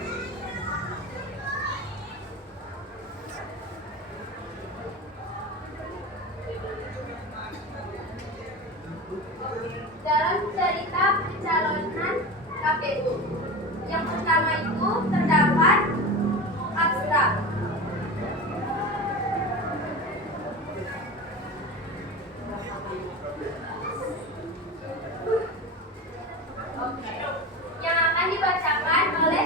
pencalonan KPU. Yang pertama itu terdapat abstrak. Yang akan dibacakan oleh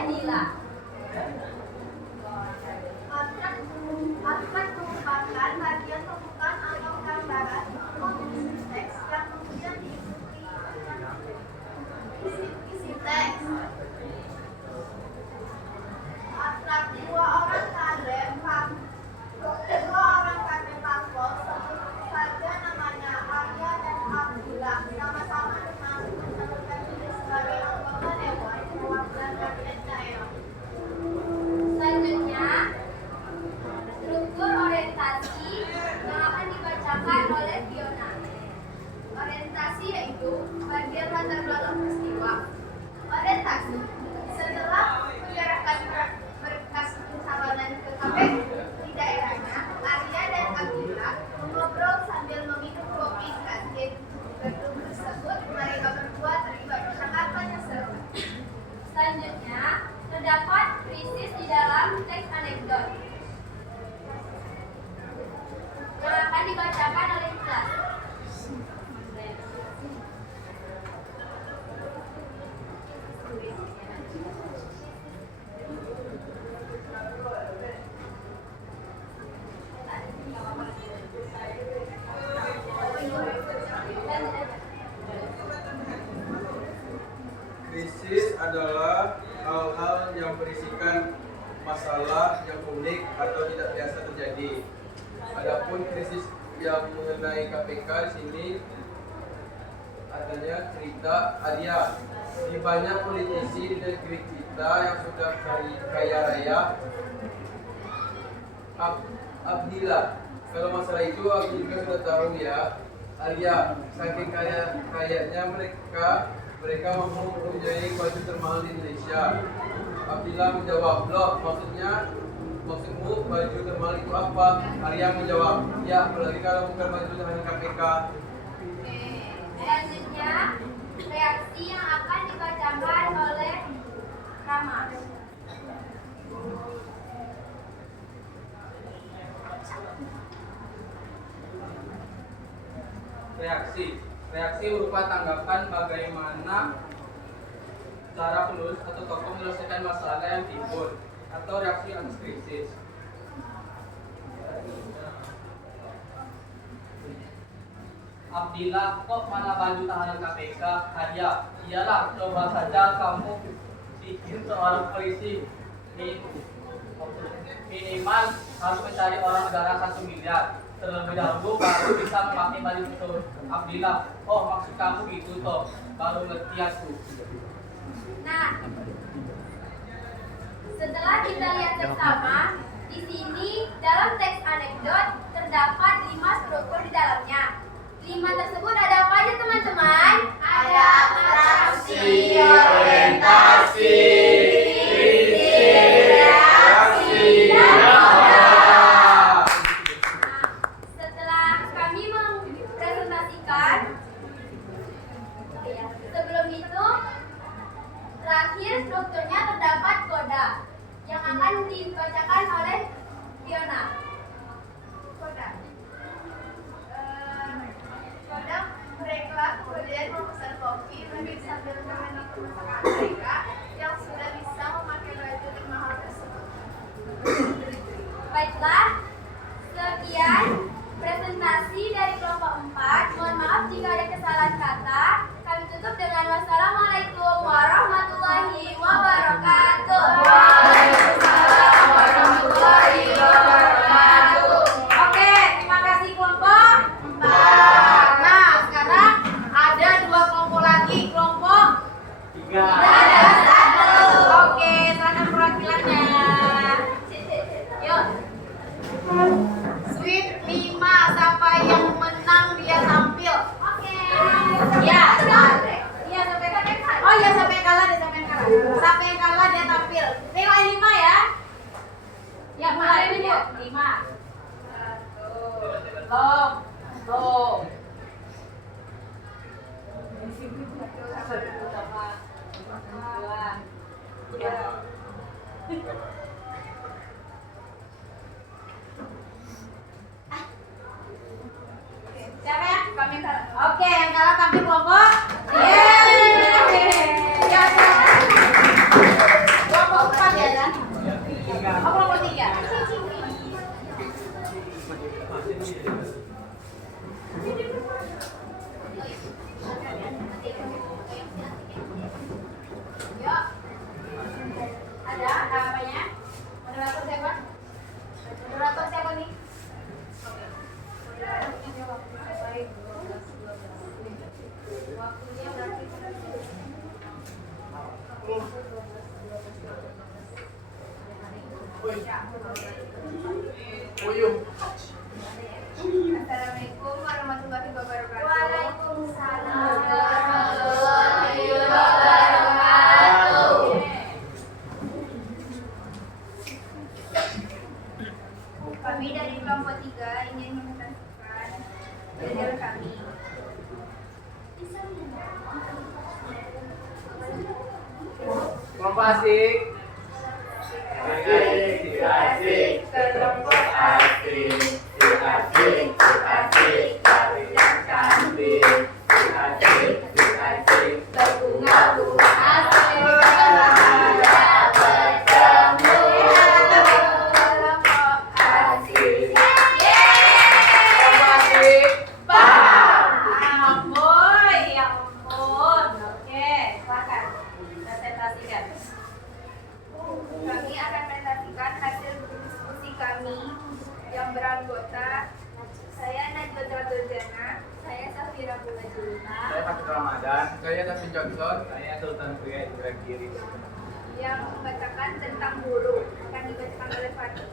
krisis di dalam teks anekdot yang akan dibacakan oleh kelas. Krisis adalah hal-hal yang berisikan masalah yang unik atau tidak biasa terjadi. Adapun krisis yang mengenai KPK di sini adanya cerita Adia. Di banyak politisi di negeri kita yang sudah kaya raya, Abdillah. Kalau masalah itu aku juga sudah tahu ya. Arya, saking kayanya mereka mampu mempunyai baju termahal di Indonesia. Abdillah menjawab, loh maksudmu baju termahal itu apa? Arya menjawab, ya apalagi kalau bukan baju tahanan KPK. Selanjutnya, reaksi yang akan dibacakan oleh Rama. Reaksi berupa tanggapan bagaimana cara penulis atau tokoh menyelesaikan masalah yang timbul atau reaksi atas krisis. Abdillah, kok mana baju tahanan KPK? Hadiah, iyalah, coba saja kamu bikin seorang polisi minimal harus mencari orang negara 1 miliar. Terlebih dahulu baru bisa memakai baju itu. Abdillah, oh maksud kamu gitu toh, baru ngerti aku. Nah, setelah kita lihat bersama, di sini dalam teks anekdot terdapat 5 struktur di dalamnya. 5 tersebut ada apa aja teman-teman? Ada abstraksi, orientasi, krisis, reaksi, dan moral. Setelah kami mempresentasikan, sebelum itu terakhir strukturnya terdapat koda yang akan dibacakan oleh Fiona. Koda. Koda mereka kemudian memesan kopi sambil menemani teman-teman mereka yang sudah bisa memakai baju termahal tersebut. Baiklah, sekian presentasi dari kelompok 4. Mohon maaf jika ada kesalahan kata. Kami tutup dengan wassalamualaikum warahmatullahi wabarakatuh. Waalaikumsalam warahmatullahi wabarakatuh. Oke, terima kasih kelompok 4. Nah, sekarang ada 2 kelompok lagi, kelompok 3 dan 1. Oke, sana perwakilannya. Yuk. Sweet 5, siapa yang menang dia tampil. Oke. Ya, iya sampai kalah. Oh iya sampai kalah dia sampai kalah. Sampai kalah dia tampil. Tengok 5 ya. Ya, mulai dulu. 5. 1. Siapa ya? Kami kalah. Oke, yang kalah tampil kelompok. Ya, kelompok 4 ya kan? Oh, kelompok 3. Yuk. Ada apanya? Moderator siapa? Moderator siapa nih? Waktunya berarti Assalamualaikum warahmatullahi wabarakatuh. Waalaikumsalam warahmatullahi wabarakatuh. Kami dari kelompok 3 ingin menyampaikan jadwal kami. Kelompok asik. asik, asik, kelompok asik, asik, asik, baru yang cantik, asik, asik, berbunga-bunga asik, bahagia bertemu, kelompok asik, kelompok asik, Bang Boy, ya ampun. Oke, silakan presentasikan. Kami akan presentasikan hasil diskusi kami yang beranggota saya Najwa Dojana, saya Safira Bunga Julita, Saya Fatul Ramadan. Saya David Johnson. Saya Sultan Buya Ibrahim. yang membacakan tentang guru. Akan dibacakan oleh Fatih.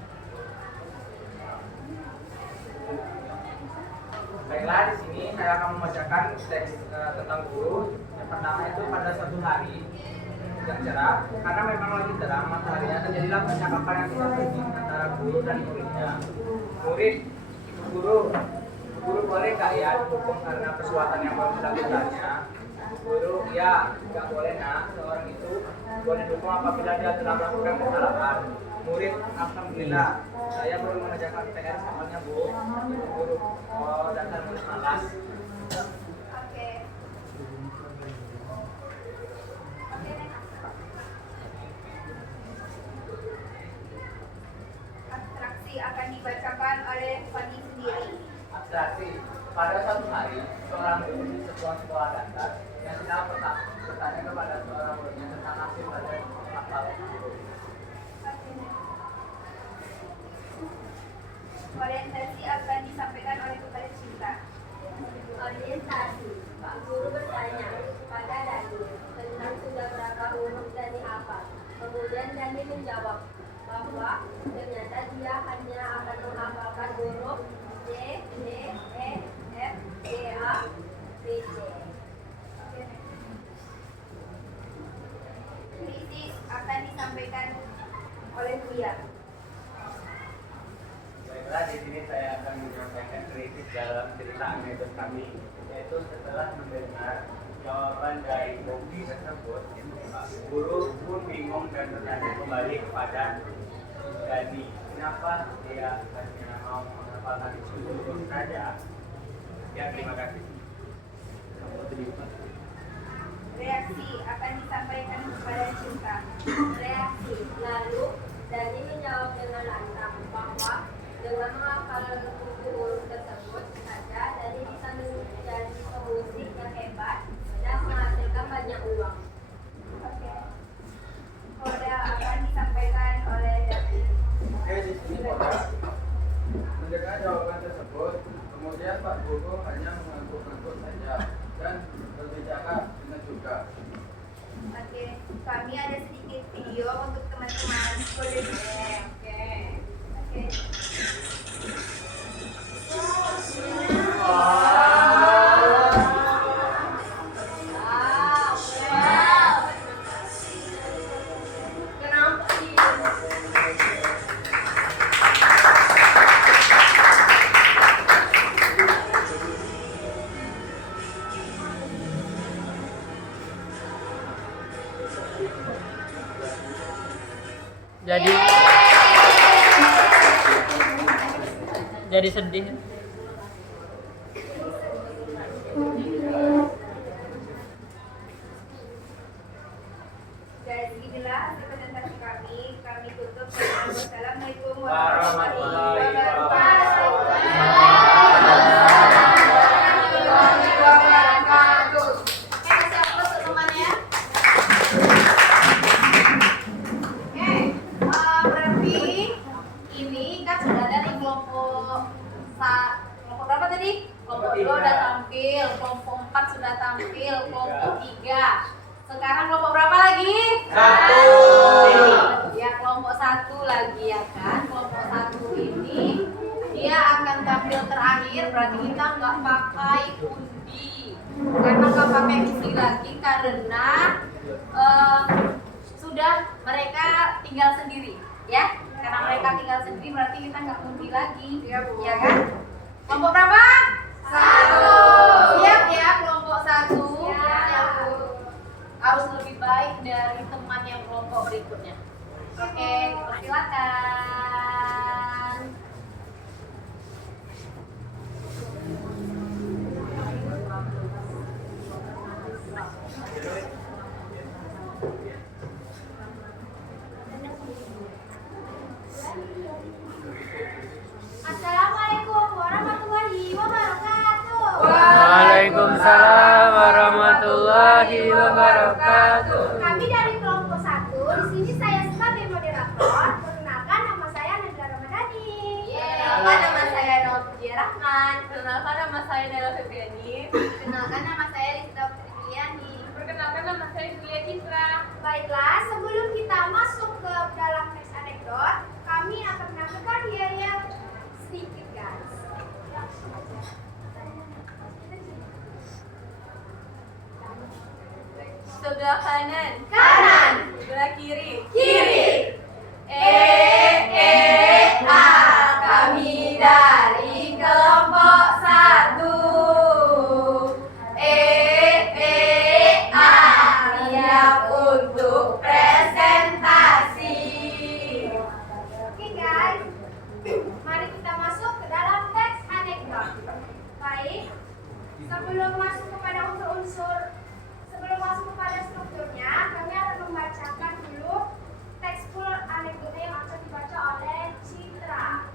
Baiklah, di sini saya akan membacakan teks tentang guru. Yang pertama itu pada suatu hari yang cerah, karena memang lagi terang mataharinya, terjadilah percakapan yang tidak penting antara guru dan muridnya. Murid, guru boleh nggak ya dihukum karena persuatan yang baru dilakukannya? Guru, ya, nggak boleh nak. Seorang itu boleh dihukum apabila dia telah melakukan kesalahan. Murid, alhamdulillah, saya belum mengerjakan PR soalnya bu. Itu guru, oh dasar murid malas. Oke. Abstraksi akan dibacakan oleh Fani sendiri. Abstraksi. Pada suatu hari, seorang guru di sebuah sekolah dasar yang sedang bertanya kepada seorang muridnya tentang hasil belajar hafal guru. Orientasi akan disampaikan oleh Kepala Cinta. Orientasi, Pak Guru bertanya pada Dani tentang sudah berapa huruf Dani hafal. Kemudian Dani menjawab bahwa ternyata dia hanya akan menghafalkan huruf D, D, E, F, G, A, B, C. Kritis akan disampaikan oleh Buya. Baiklah, di sini saya akan menyampaikan kritik dalam cerita anekdot kami, yaitu setelah mendengar jawaban dari Bobi tersebut, Pak Guru pun bingung dan bertanya kembali kepada Dani, kenapa dia hanya mau menghafalkan huruf saja? Ya, terima kasih. Reaksi akan disampaikan kepada Cinta. Reaksi, lalu Dani menjawab dengan lantang bahwa dengan menghafal buku huruf tersebut saja Dani bisa menjadi pemusik yang hebat dan menghasilkan banyak uang. Oke. Koda akan disampaikan oleh David. Oke, di sini Pak. Mendengar jawaban tersebut, kemudian Pak Guru hanya mengangguk-angguk saja dan berbicara dengan juga. Oke, kami ada sedikit video untuk teman-teman. Boleh Oke. Oke. Kenapa sih? Jadi sedih. Dan inilah hasil presentasi kami. Kami tutup dengan wassalamualaikum Warahmatullahi wabarakatuh. Kasih aplaus untuk temannya. Oke, berarti ini kan sudah dari kelompok kelompok berapa tadi? Kelompok 2 udah tampil, kelompok 4 sudah tampil, kelompok 3. Sekarang kelompok berapa lagi? 1. Ya, kelompok 1 lagi ya kan. Kelompok 1 ini dia akan tampil terakhir, berarti kita nggak pakai undi. Karena nggak pakai undi lagi karena sudah mereka tinggal sendiri, ya. Karena mereka tinggal sendiri berarti kita nggak undi lagi, ya kan? Kelompok berapa? 1. Siap ya, kelompok 1. Siap. Harus lebih baik dari teman yang kelompok berikutnya. Oke, silakan. Assalamualaikum warahmatullahi wabarakatuh. Waalaikumsalam warahmatullahi wabarakatuh. Kami dari kelompok 1. Di sini saya sebagai moderator. Perkenalkan, nama saya Nadira Ramadhani. Perkenalkan, nama saya Nova Rahman. Perkenalkan, nama saya Nela Febriani. Perkenalkan, nama saya Lisa Fitriani. Perkenalkan, nama saya Julia Citra. Baiklah, sebelum kita masuk ke dalam teks anekdot, kami akan menampilkan yel-yel sedikit, guys. Sebelah kanan. Kanan. Sebelah kiri. Kiri. A. Kami dari kelompok 1. A. Siap untuk presentasi. Oke, guys. Mari kita masuk ke dalam teks anekdot. Baik. Sebelum masuk kepada strukturnya, kami akan membacakan dulu teks full anekdotnya yang akan dibaca oleh Citra.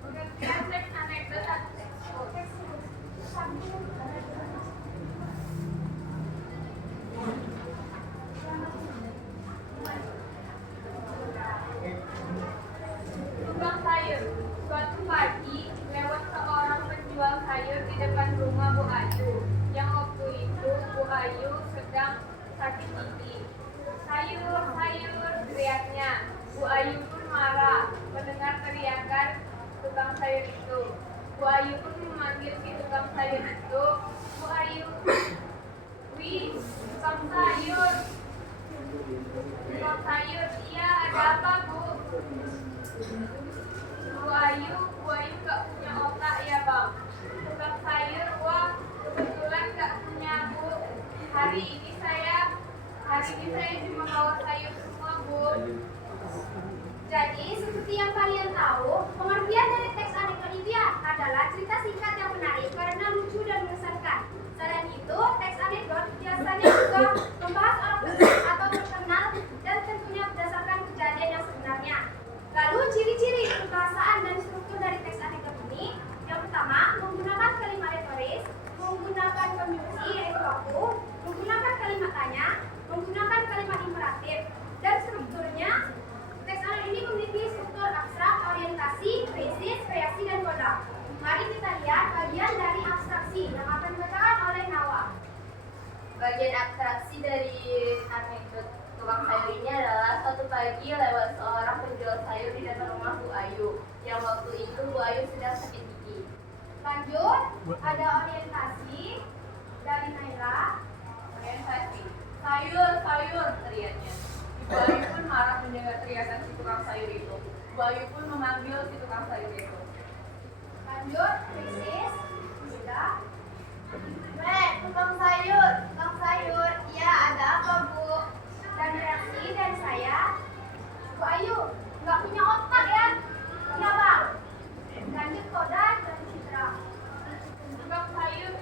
Pengertian teks anekdot atau teks full. Teks full. Sambung. Tukang sayur. Suatu pagi, lewat seorang penjual sayur di depan rumah Bu Ayu. Yang waktu itu Bu Ayu sedang sakit gigi. Sayur, sayur, teriaknya. Bu Ayu pun marah mendengar teriakan tukang sayur itu. Bu Ayu pun memanggil si tukang sayur itu. Bu Ayu, wih, tukang sayur. Tukang sayur, iya ada apa Bu? Bu Ayu gak punya otak ya Bang. Tukang sayur, wah kebetulan gak punya Bu. Hari ini saya cuma bawa sayur semua Bu. Jadi, seperti yang kalian tahu, pengertian dari teks anekdot ini adalah cerita singkat yang menarik karena lucu dan mengesankan. Selain itu, teks anekdot biasanya juga membahas orang penting atau terkenal dan tentunya berdasarkan kejadian yang sebenarnya. Lalu, ciri-ciri kebahasaan dan struktur dari teks anekdot ini, yang pertama, menggunakan kalimat retoris, menggunakan konjungsi yaitu waktu, menggunakan kalimat tanya, menggunakan kalimat imperatif, dan strukturnya. Teks anekdot ini memiliki struktur abstrak, orientasi, presis, reaksi, dan koda. Mari kita lihat bagian dari abstraksi yang akan dibacakan oleh Nawa. Bagian abstraksi dari anekdot tukang sayur ini adalah suatu pagi lewat seorang penjual sayur di depan rumah Bu Ayu. Yang waktu itu Bu Ayu sedang sakit gigi. Lanjut, ada orientasi dari Naila. Orientasi. Sayur, sayur, teriaknya. Bu Ayu pun marah mendengar teriakan si tukang sayur itu. Bu Ayu pun memanggil si tukang sayur itu. Lanjut, presis. Sudah. Tukang sayur, iya ada apa Bu? Dan reaksi dari saya, Bu Ayu, nggak punya otak ya? Iya Bang. Lanjut koda dan Citra. Tukang sayur,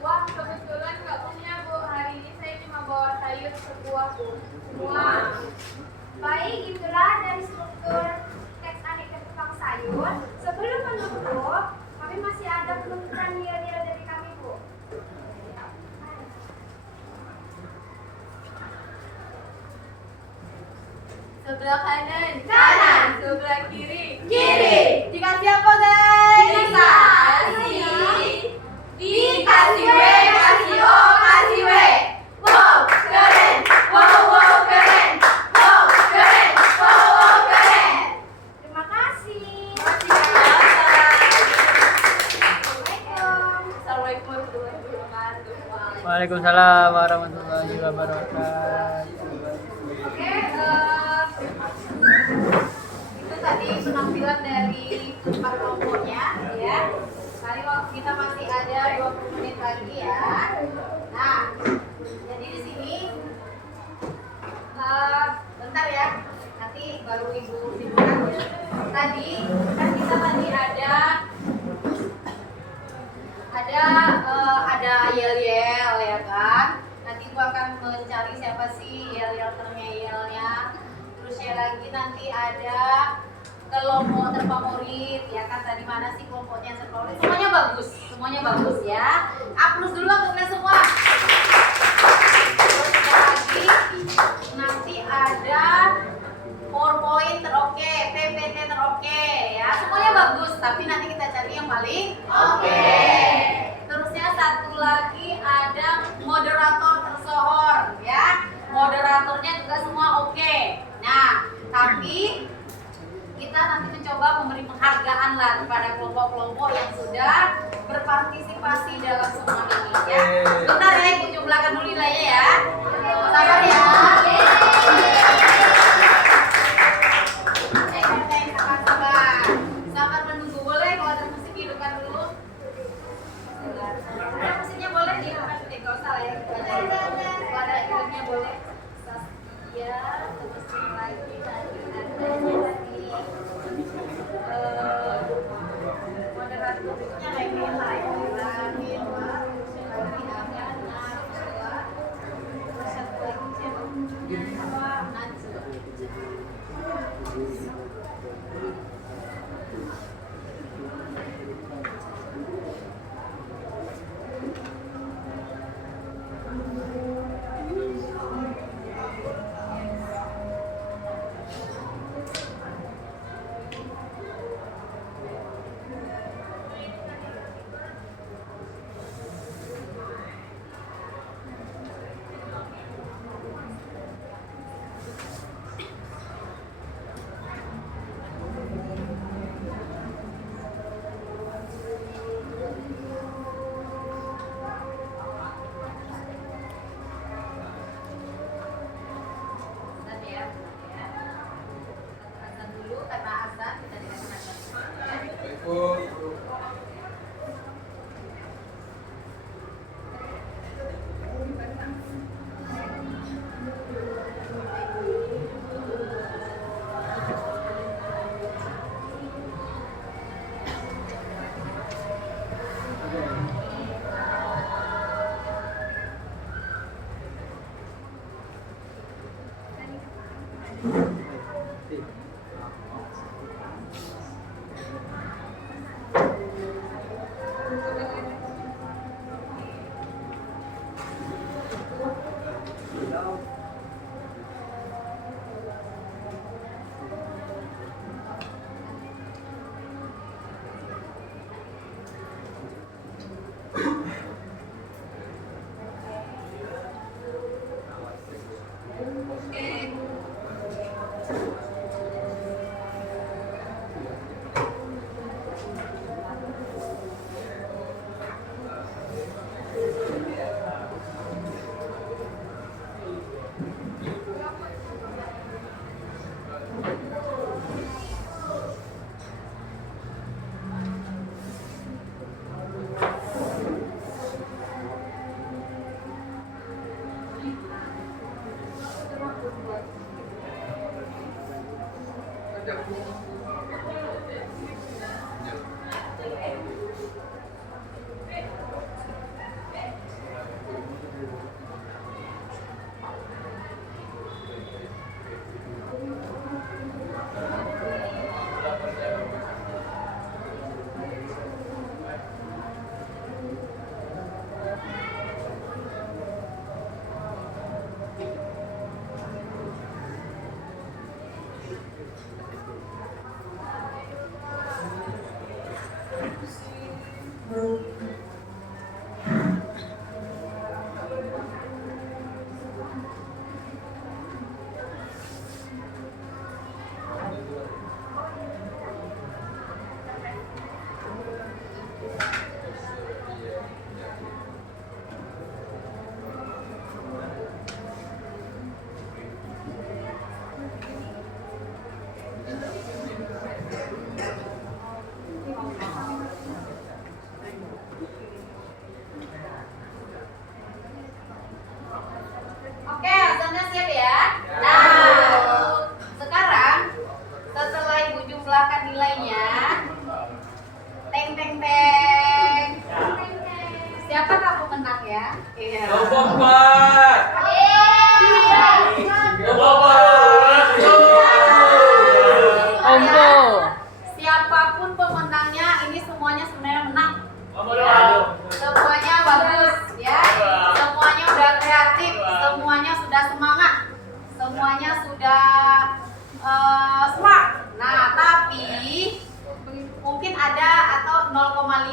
wah kebetulan nggak punya Bu. Hari ini saya cuma bawa sayur sebuah Bu. Semua. Baik, itulah dari struktur teks anekdot tukang sayur. Sebelum menutup, kami masih ada penuturan nilai-nilai dari kami, Bu. Sebelah kanan. Kanan. Sebelah kiri. Kiri. Dikasih apa guys? Dikasih W, kasih O, kasih W. Wow, keren. Wow, keren. Wow, keren. Wow, keren. Terima kasih. Assalamualaikum warahmatullahi wabarakatuh. Waalaikumsalam warahmatullahi wabarakatuh. Oke, itu tadi penampilan dari empat kelompoknya ya. Kali waktu kita masih ada 20 menit lagi ya. Nah, jadi di sini bentar ya. nanti baru ibu liburan. Tadi kan kita tadi ada yel-yel ya kan. Nanti ibu akan mencari siapa sih yel-yel terngeyelnya. Terus ya lagi nanti ada kelompok terfavorit ya kan, tadi mana sih kelompoknya yang terfavorit? Semuanya bagus ya. Aplaus dulu untuk kalian semua. Terus ya lagi nanti ada PowerPoint teroke, PPT teroke ya. Semuanya bagus, tapi nanti kita cari yang paling oke. Terusnya satu lagi ada moderator tersohor ya. Moderatornya juga semua oke. Nah, tapi kita nanti mencoba memberi penghargaan lah kepada kelompok-kelompok yang sudah berpartisipasi dalam semua ini ya. Sebentar ya, ibu jumlahkan dulu nilainya ya. Sabar ya. Sabar menunggu, boleh kalau ada musik hidupkan dulu. Musiknya boleh dihidupkan, gak usah lah ya. Kalau ada hidupnya boleh. Saskia, terus lagi tadi ada moderatornya lagi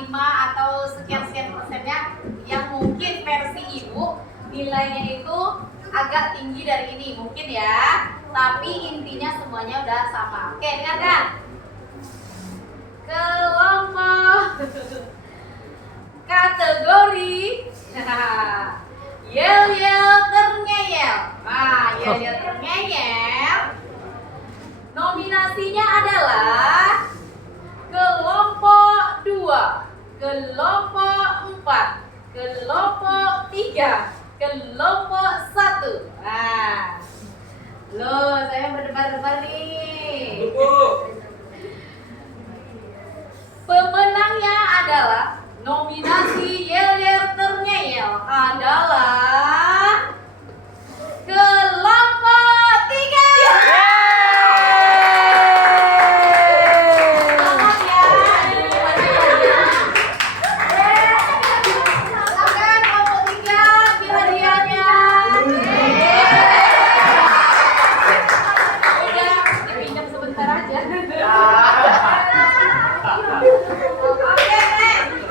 atau sekian-sekian persennya yang mungkin versi ibu nilainya itu agak tinggi dari ini mungkin ya, tapi intinya semuanya udah sama. Oke, dengarkan. Kelompok kategori yel-yel terngeyel. Nah, yel-yel terngeyel nominasinya adalah kelompok 2, kelompok 4, kelompok 3, kelompok 1. Nah, loh, saya berdebar-debar nih. Pemenangnya adalah nominasi yel-yel terngeyel adalah kelompok 3. Selamat ya. Silakan kelompok 3 ambil hadiahnya. Udah dipinjam sebentar aja. Oke, next.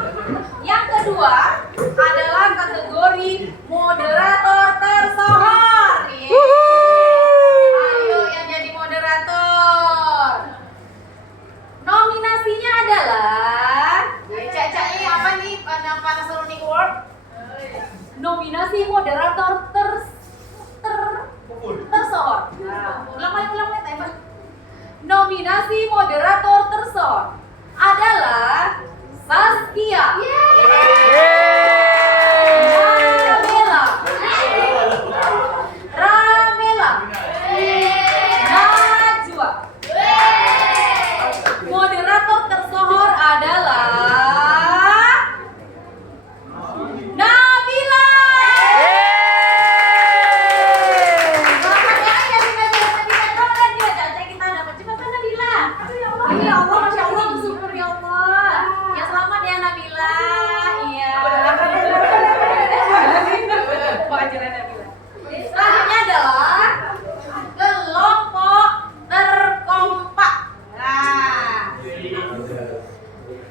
Yang kedua adalah kategori moderator tersohor. Ayo yang jadi moderator. Nominasinya adalah cacanya apa nih? Panasonic Award. Nominasi moderator tersohor. Nah, ulang lagi tembak. Nominasi moderator tersohor adalah Saskia, Ramela, Najwa. Moderator tersohor adalah Nabila. Selamat ya, Nabila. Doakan dia, jangan kita dapat cepat Nabila. Ya Allah, Masya Allah, bersyukur ya Allah. Ya selamat ya Nabila. Iya. Wajar Nabila. Selanjutnya adalah kelompok terkompak. Nah,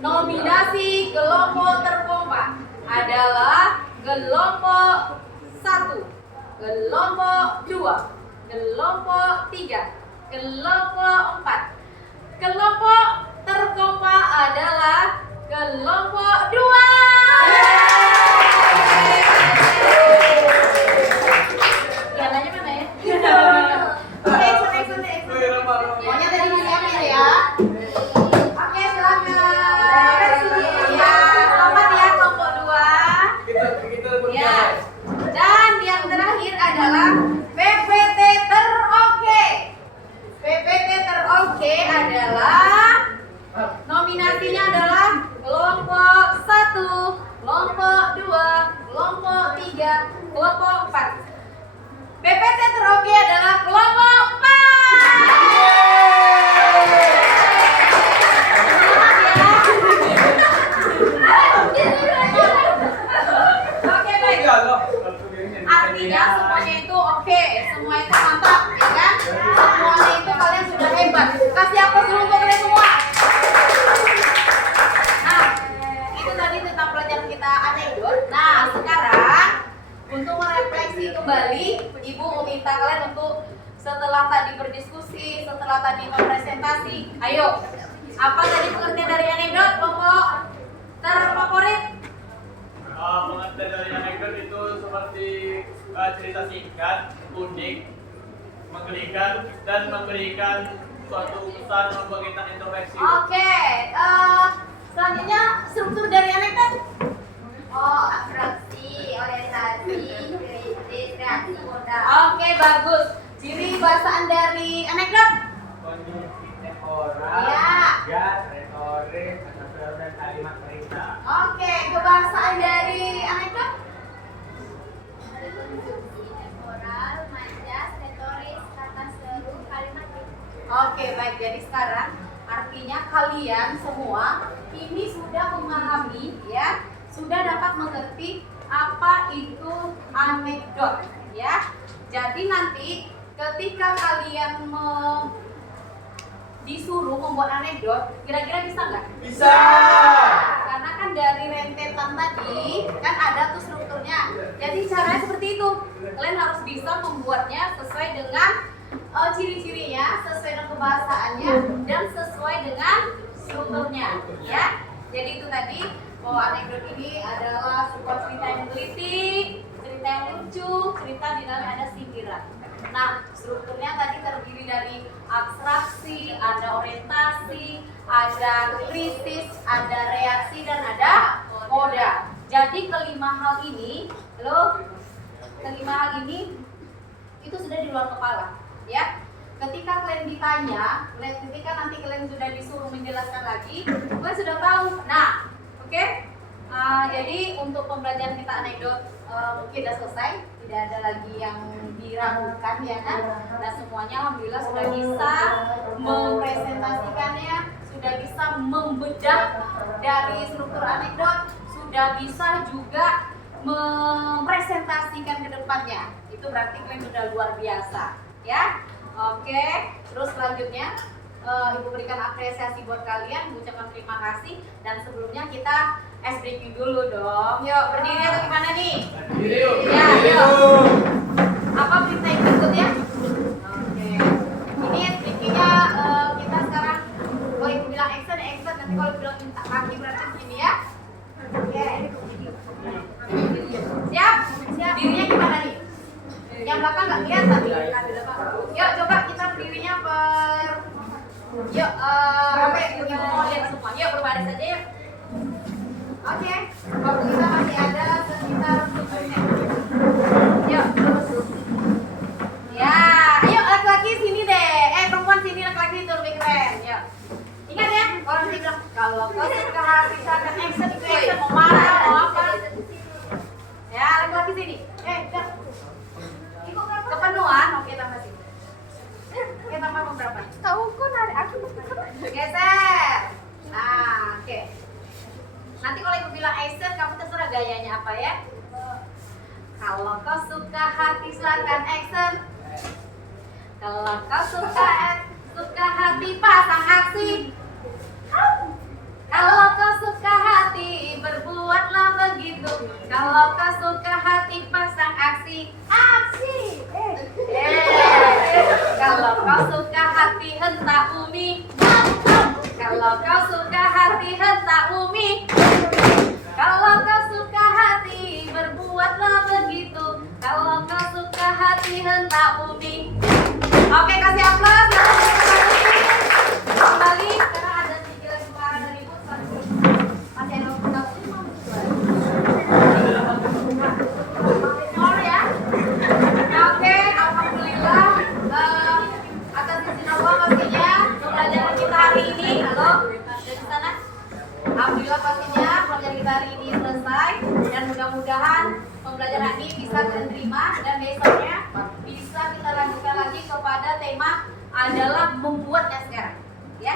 nominasi kelompok terkompak adalah kelompok 1, kelompok 2, kelompok 3, kelompok 4. Kelompok terkompak adalah kelompok 2. Pialanya mana ya? Next. Pokoknya tadi diambil ya. Oke, silakan. Ya, selamat ya kelompok 2. Ya. Dan yang terakhir adalah PPT teroke. PPT teroke adalah nominasinya adalah kelompok 1, kelompok 2, kelompok 3, kelompok 4. PPT teroke adalah kelompok 4. Oke, baik. Artinya semuanya itu oke, semua itu mantap, ya kan? Semuanya itu kalian sudah hebat. Kasih aplaus dulu untuk kalian semua. Nah, itu tadi tentang pelajaran kita anekdot. Nah, sekarang untuk merefleksi kembali, Ibu meminta kalian untuk setelah tadi berdiskusi, setelah tadi mempresentasi, ayo, apa tadi pengertian dari anekdot, kelompok terfavorit? Pengertian dari anekdot itu seperti cerita singkat, unik, menggelikan, dan memberikan suatu pesan membangkitkan introspeksi. Oke, selanjutnya struktur dari anekdot. Oh, atraksi, orientasi, kritis, kreasi, modal. Oke, bagus. Ciri bahasaan dari anekdot. Kondisi temporal, Ya. jas, retoris, metafora, dan kalimat perintah. Oke, kebahasaan dari anekdot. Konstruksi temporal, majas, retoris, kata seru, kalimat Oke, baik. Jadi sekarang artinya kalian semua ini sudah memahami ya, sudah dapat mengerti apa itu anekdot ya. Jadi nanti ketika kalian disuruh membuat anekdot, kira-kira bisa nggak? Bisa. Karena kan dari rentetan tadi kan ada tuh strukturnya. Jadi caranya seperti itu. Kalian harus bisa membuatnya sesuai dengan ciri-cirinya, sesuai dengan kebahasaannya, dan sesuai dengan strukturnya, ya. Jadi itu tadi bahwa anekdot ini adalah sebuah cerita yang menggelitik, cerita yang lucu, cerita di dalam ada sindiran. Nah, strukturnya tadi terdiri dari abstraksi, ada orientasi, ada kritis, ada reaksi, dan ada moda. Jadi kelima hal ini itu sudah di luar kepala, ya. Ketika kalian ditanya, ketika nanti kalian sudah disuruh menjelaskan lagi, kalian sudah tahu. Nah, oke. Jadi untuk pembelajaran kita anekdot mungkin sudah selesai, tidak ada lagi yang diragukan, ya kan? Nah, semuanya alhamdulillah sudah bisa mempresentasikannya, sudah bisa membedah dari struktur anekdot, sudah bisa juga mempresentasikan ke depannya. Itu berarti kalian sudah luar biasa, ya. Oke, terus selanjutnya Ibu berikan apresiasi buat kalian, mengucapkan terima kasih, dan sebelumnya kita ice breaking dulu dong. Yuk, berdiri atau gimana nih? Berdiri yuk. Ya, yuk. Apa berita yang berikutnya? Oke. Ini ice breakingnya kita sekarang, kalau Ibu bilang action, nanti kalau bilang minta kaki berarti begini ya. Oke. Siap? Dirinya gimana nih? Yang belakang nggak kelihatan nih. Yuk, coba kita berdirinya Yuk, Ibu mau lihat semua. Yuk, berbaris aja yuk. Oke, waktu kita masih ada sekitar 7 menit. Yuk, terus. Ya, ayo laki-laki sini deh. Perempuan sini, laki-laki itu lebih keren. Yuk. Ingat ya, kalau nanti bilang kalau kau suka hati akan action, itu action mau marah, mau apa? Ya, laki-laki sini. Yuk. Kepenuhan, oke tambah sini. Oke, tambah beberapa. Tahu kok narik aku. Geser. Nah, oke. Nanti kalau Ibu bilang action, kamu terserah gayanya apa ya. Kalau kau suka hati silakan action. Kalau kau suka hati pasang aksi. Kalau kau suka hati berbuatlah begitu. Kalau kau suka hati pasang aksi. Aksi. Kalau kau suka hati hentak umi. Kalau kau suka hati hentak umi. Kalau kau suka hati berbuatlah begitu. Kalau kau suka hati hentak umi. Oke, kasih aplaus. Kembali sekarang ada 3 lagu para dari Ibu. Masih ada more ya. Oke, alhamdulillah atas izin Allah pastinya pembelajaran kita hari ini. Halo, dari sana. Alhamdulillah pastinya pembelajaran kita hari ini selesai, dan mudah-mudahan pembelajaran ini bisa kalian terima, dan besoknya bisa kita lanjutkan lagi kepada tema adalah membuatnya sekarang, ya.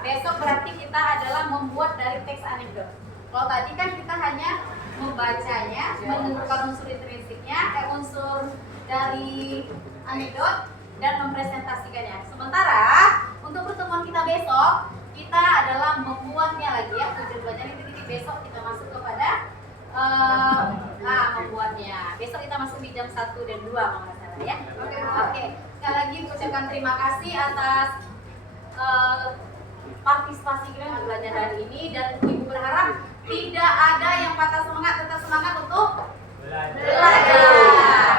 Besok berarti kita adalah membuat dari teks anekdot. Kalau tadi kan kita hanya membacanya, menentukan unsur intrinsiknya, unsur dari anekdot, dan mempresentasikannya. Sementara untuk pertemuan kita besok, kita adalah membuatnya lagi ya. Tujuannya titik-titik besok kita masuk kepada membuatnya. Besok kita masuk di jam 1 dan 2 kalau nggak salah ya. Oke. Sekali lagi ucapkan terima kasih atas partisipasi kita dalam belajar hari ini, dan Ibu berharap tidak ada yang patah semangat, tetap semangat untuk belajar.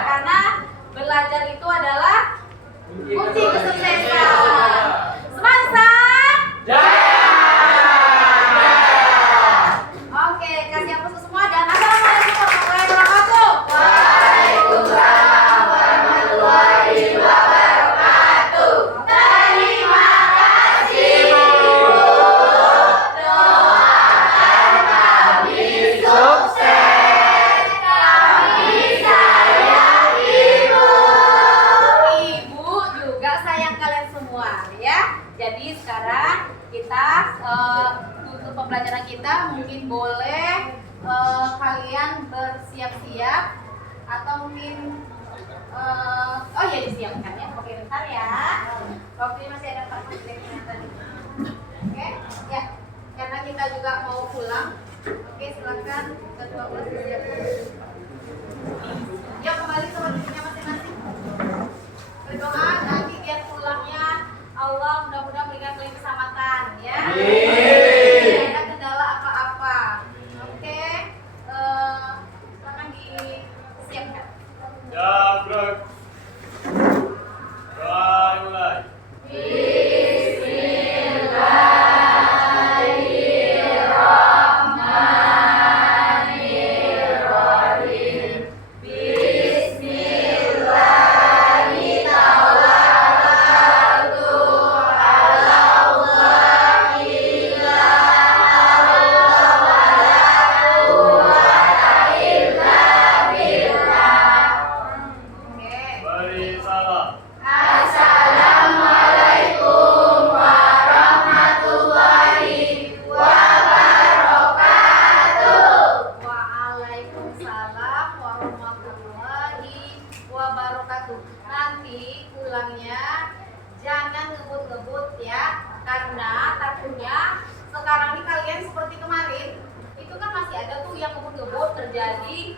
Karena belajar itu adalah kunci kesuksesan. Semangsa Oke, kasih aplaus semua dan assalamualaikum warahmatullahi wabarakatuh. Waalaikumsalam warahmatullahi wabarakatuh. Terima kasih. Doakan kami sukses. Kami sayang Ibu. Ibu juga sayang kalian semua ya. Jadi sekarang kita untuk pembelajaran kita mungkin boleh kalian bersiap-siap atau mungkin oh ya disiapkan ya. Oke, bentar ya. Waktunya masih ada 4 menit tadi. Oke, ya. Karena kita juga mau pulang. Oke, silakan kedua belas siap. Yuk kembali ke posisinya masing-masing. Berdoa nanti biar pulangnya Allah mudah-mudahan berikan kalian keselamatan ya. Tidak ada kendala apa-apa. Oke, silakan disiapkan. Ya, bro. Doa mulai. Beri salam. Waalaikumsalam warahmatullahi wabarakatuh. Nanti pulangnya jangan ngebut-ngebut ya, karena takutnya sekarang ini kalian seperti kemarin itu kan masih ada tuh yang ngebut-ngebut terjadi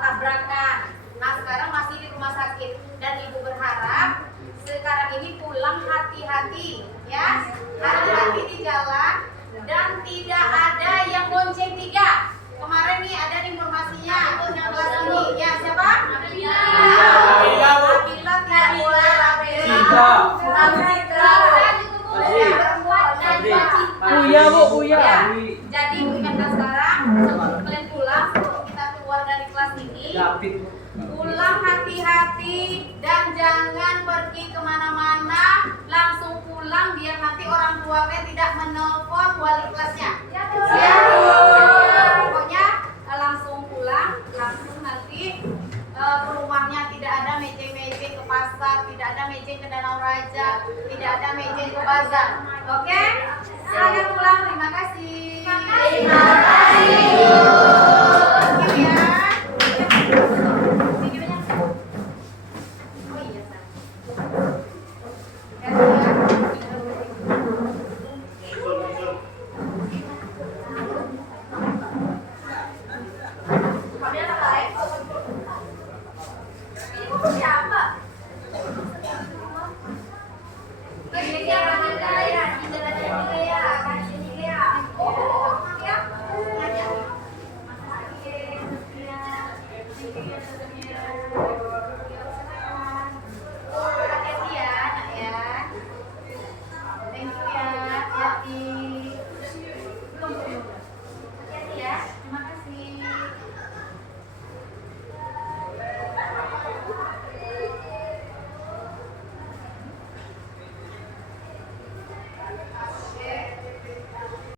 tabrakan. Nah sekarang masih di rumah sakit dan ibu berharap sekarang ini pulang hati-hati ya, hati-hati di jalan dan tidak ada yang bonceng tiga. Kemarin nih ada informasinya untuk yang kelas ini ya, siapa? Nabila tidak boleh Uya Bu, Uya. Jadi ingatkan sekarang sebelum kalian pulang, sebelum kita keluar dari kelas ini, pulang hati-hati dan jangan pergi kemana-mana, langsung pulang biar nanti orang tuanya tidak menelpon wali kelasnya. Ya, pokoknya langsung pulang, langsung nanti ke rumahnya, tidak ada mejeng-mejeng ke pasar, tidak ada mejeng ke Danau Raja, tidak ada mejeng ke bazar. Oke? Silakan pulang, terima kasih. Terima kasih. Ya. Oh iya, San. Hati-hati ya, nak ya. Thank you ya, hati-hati.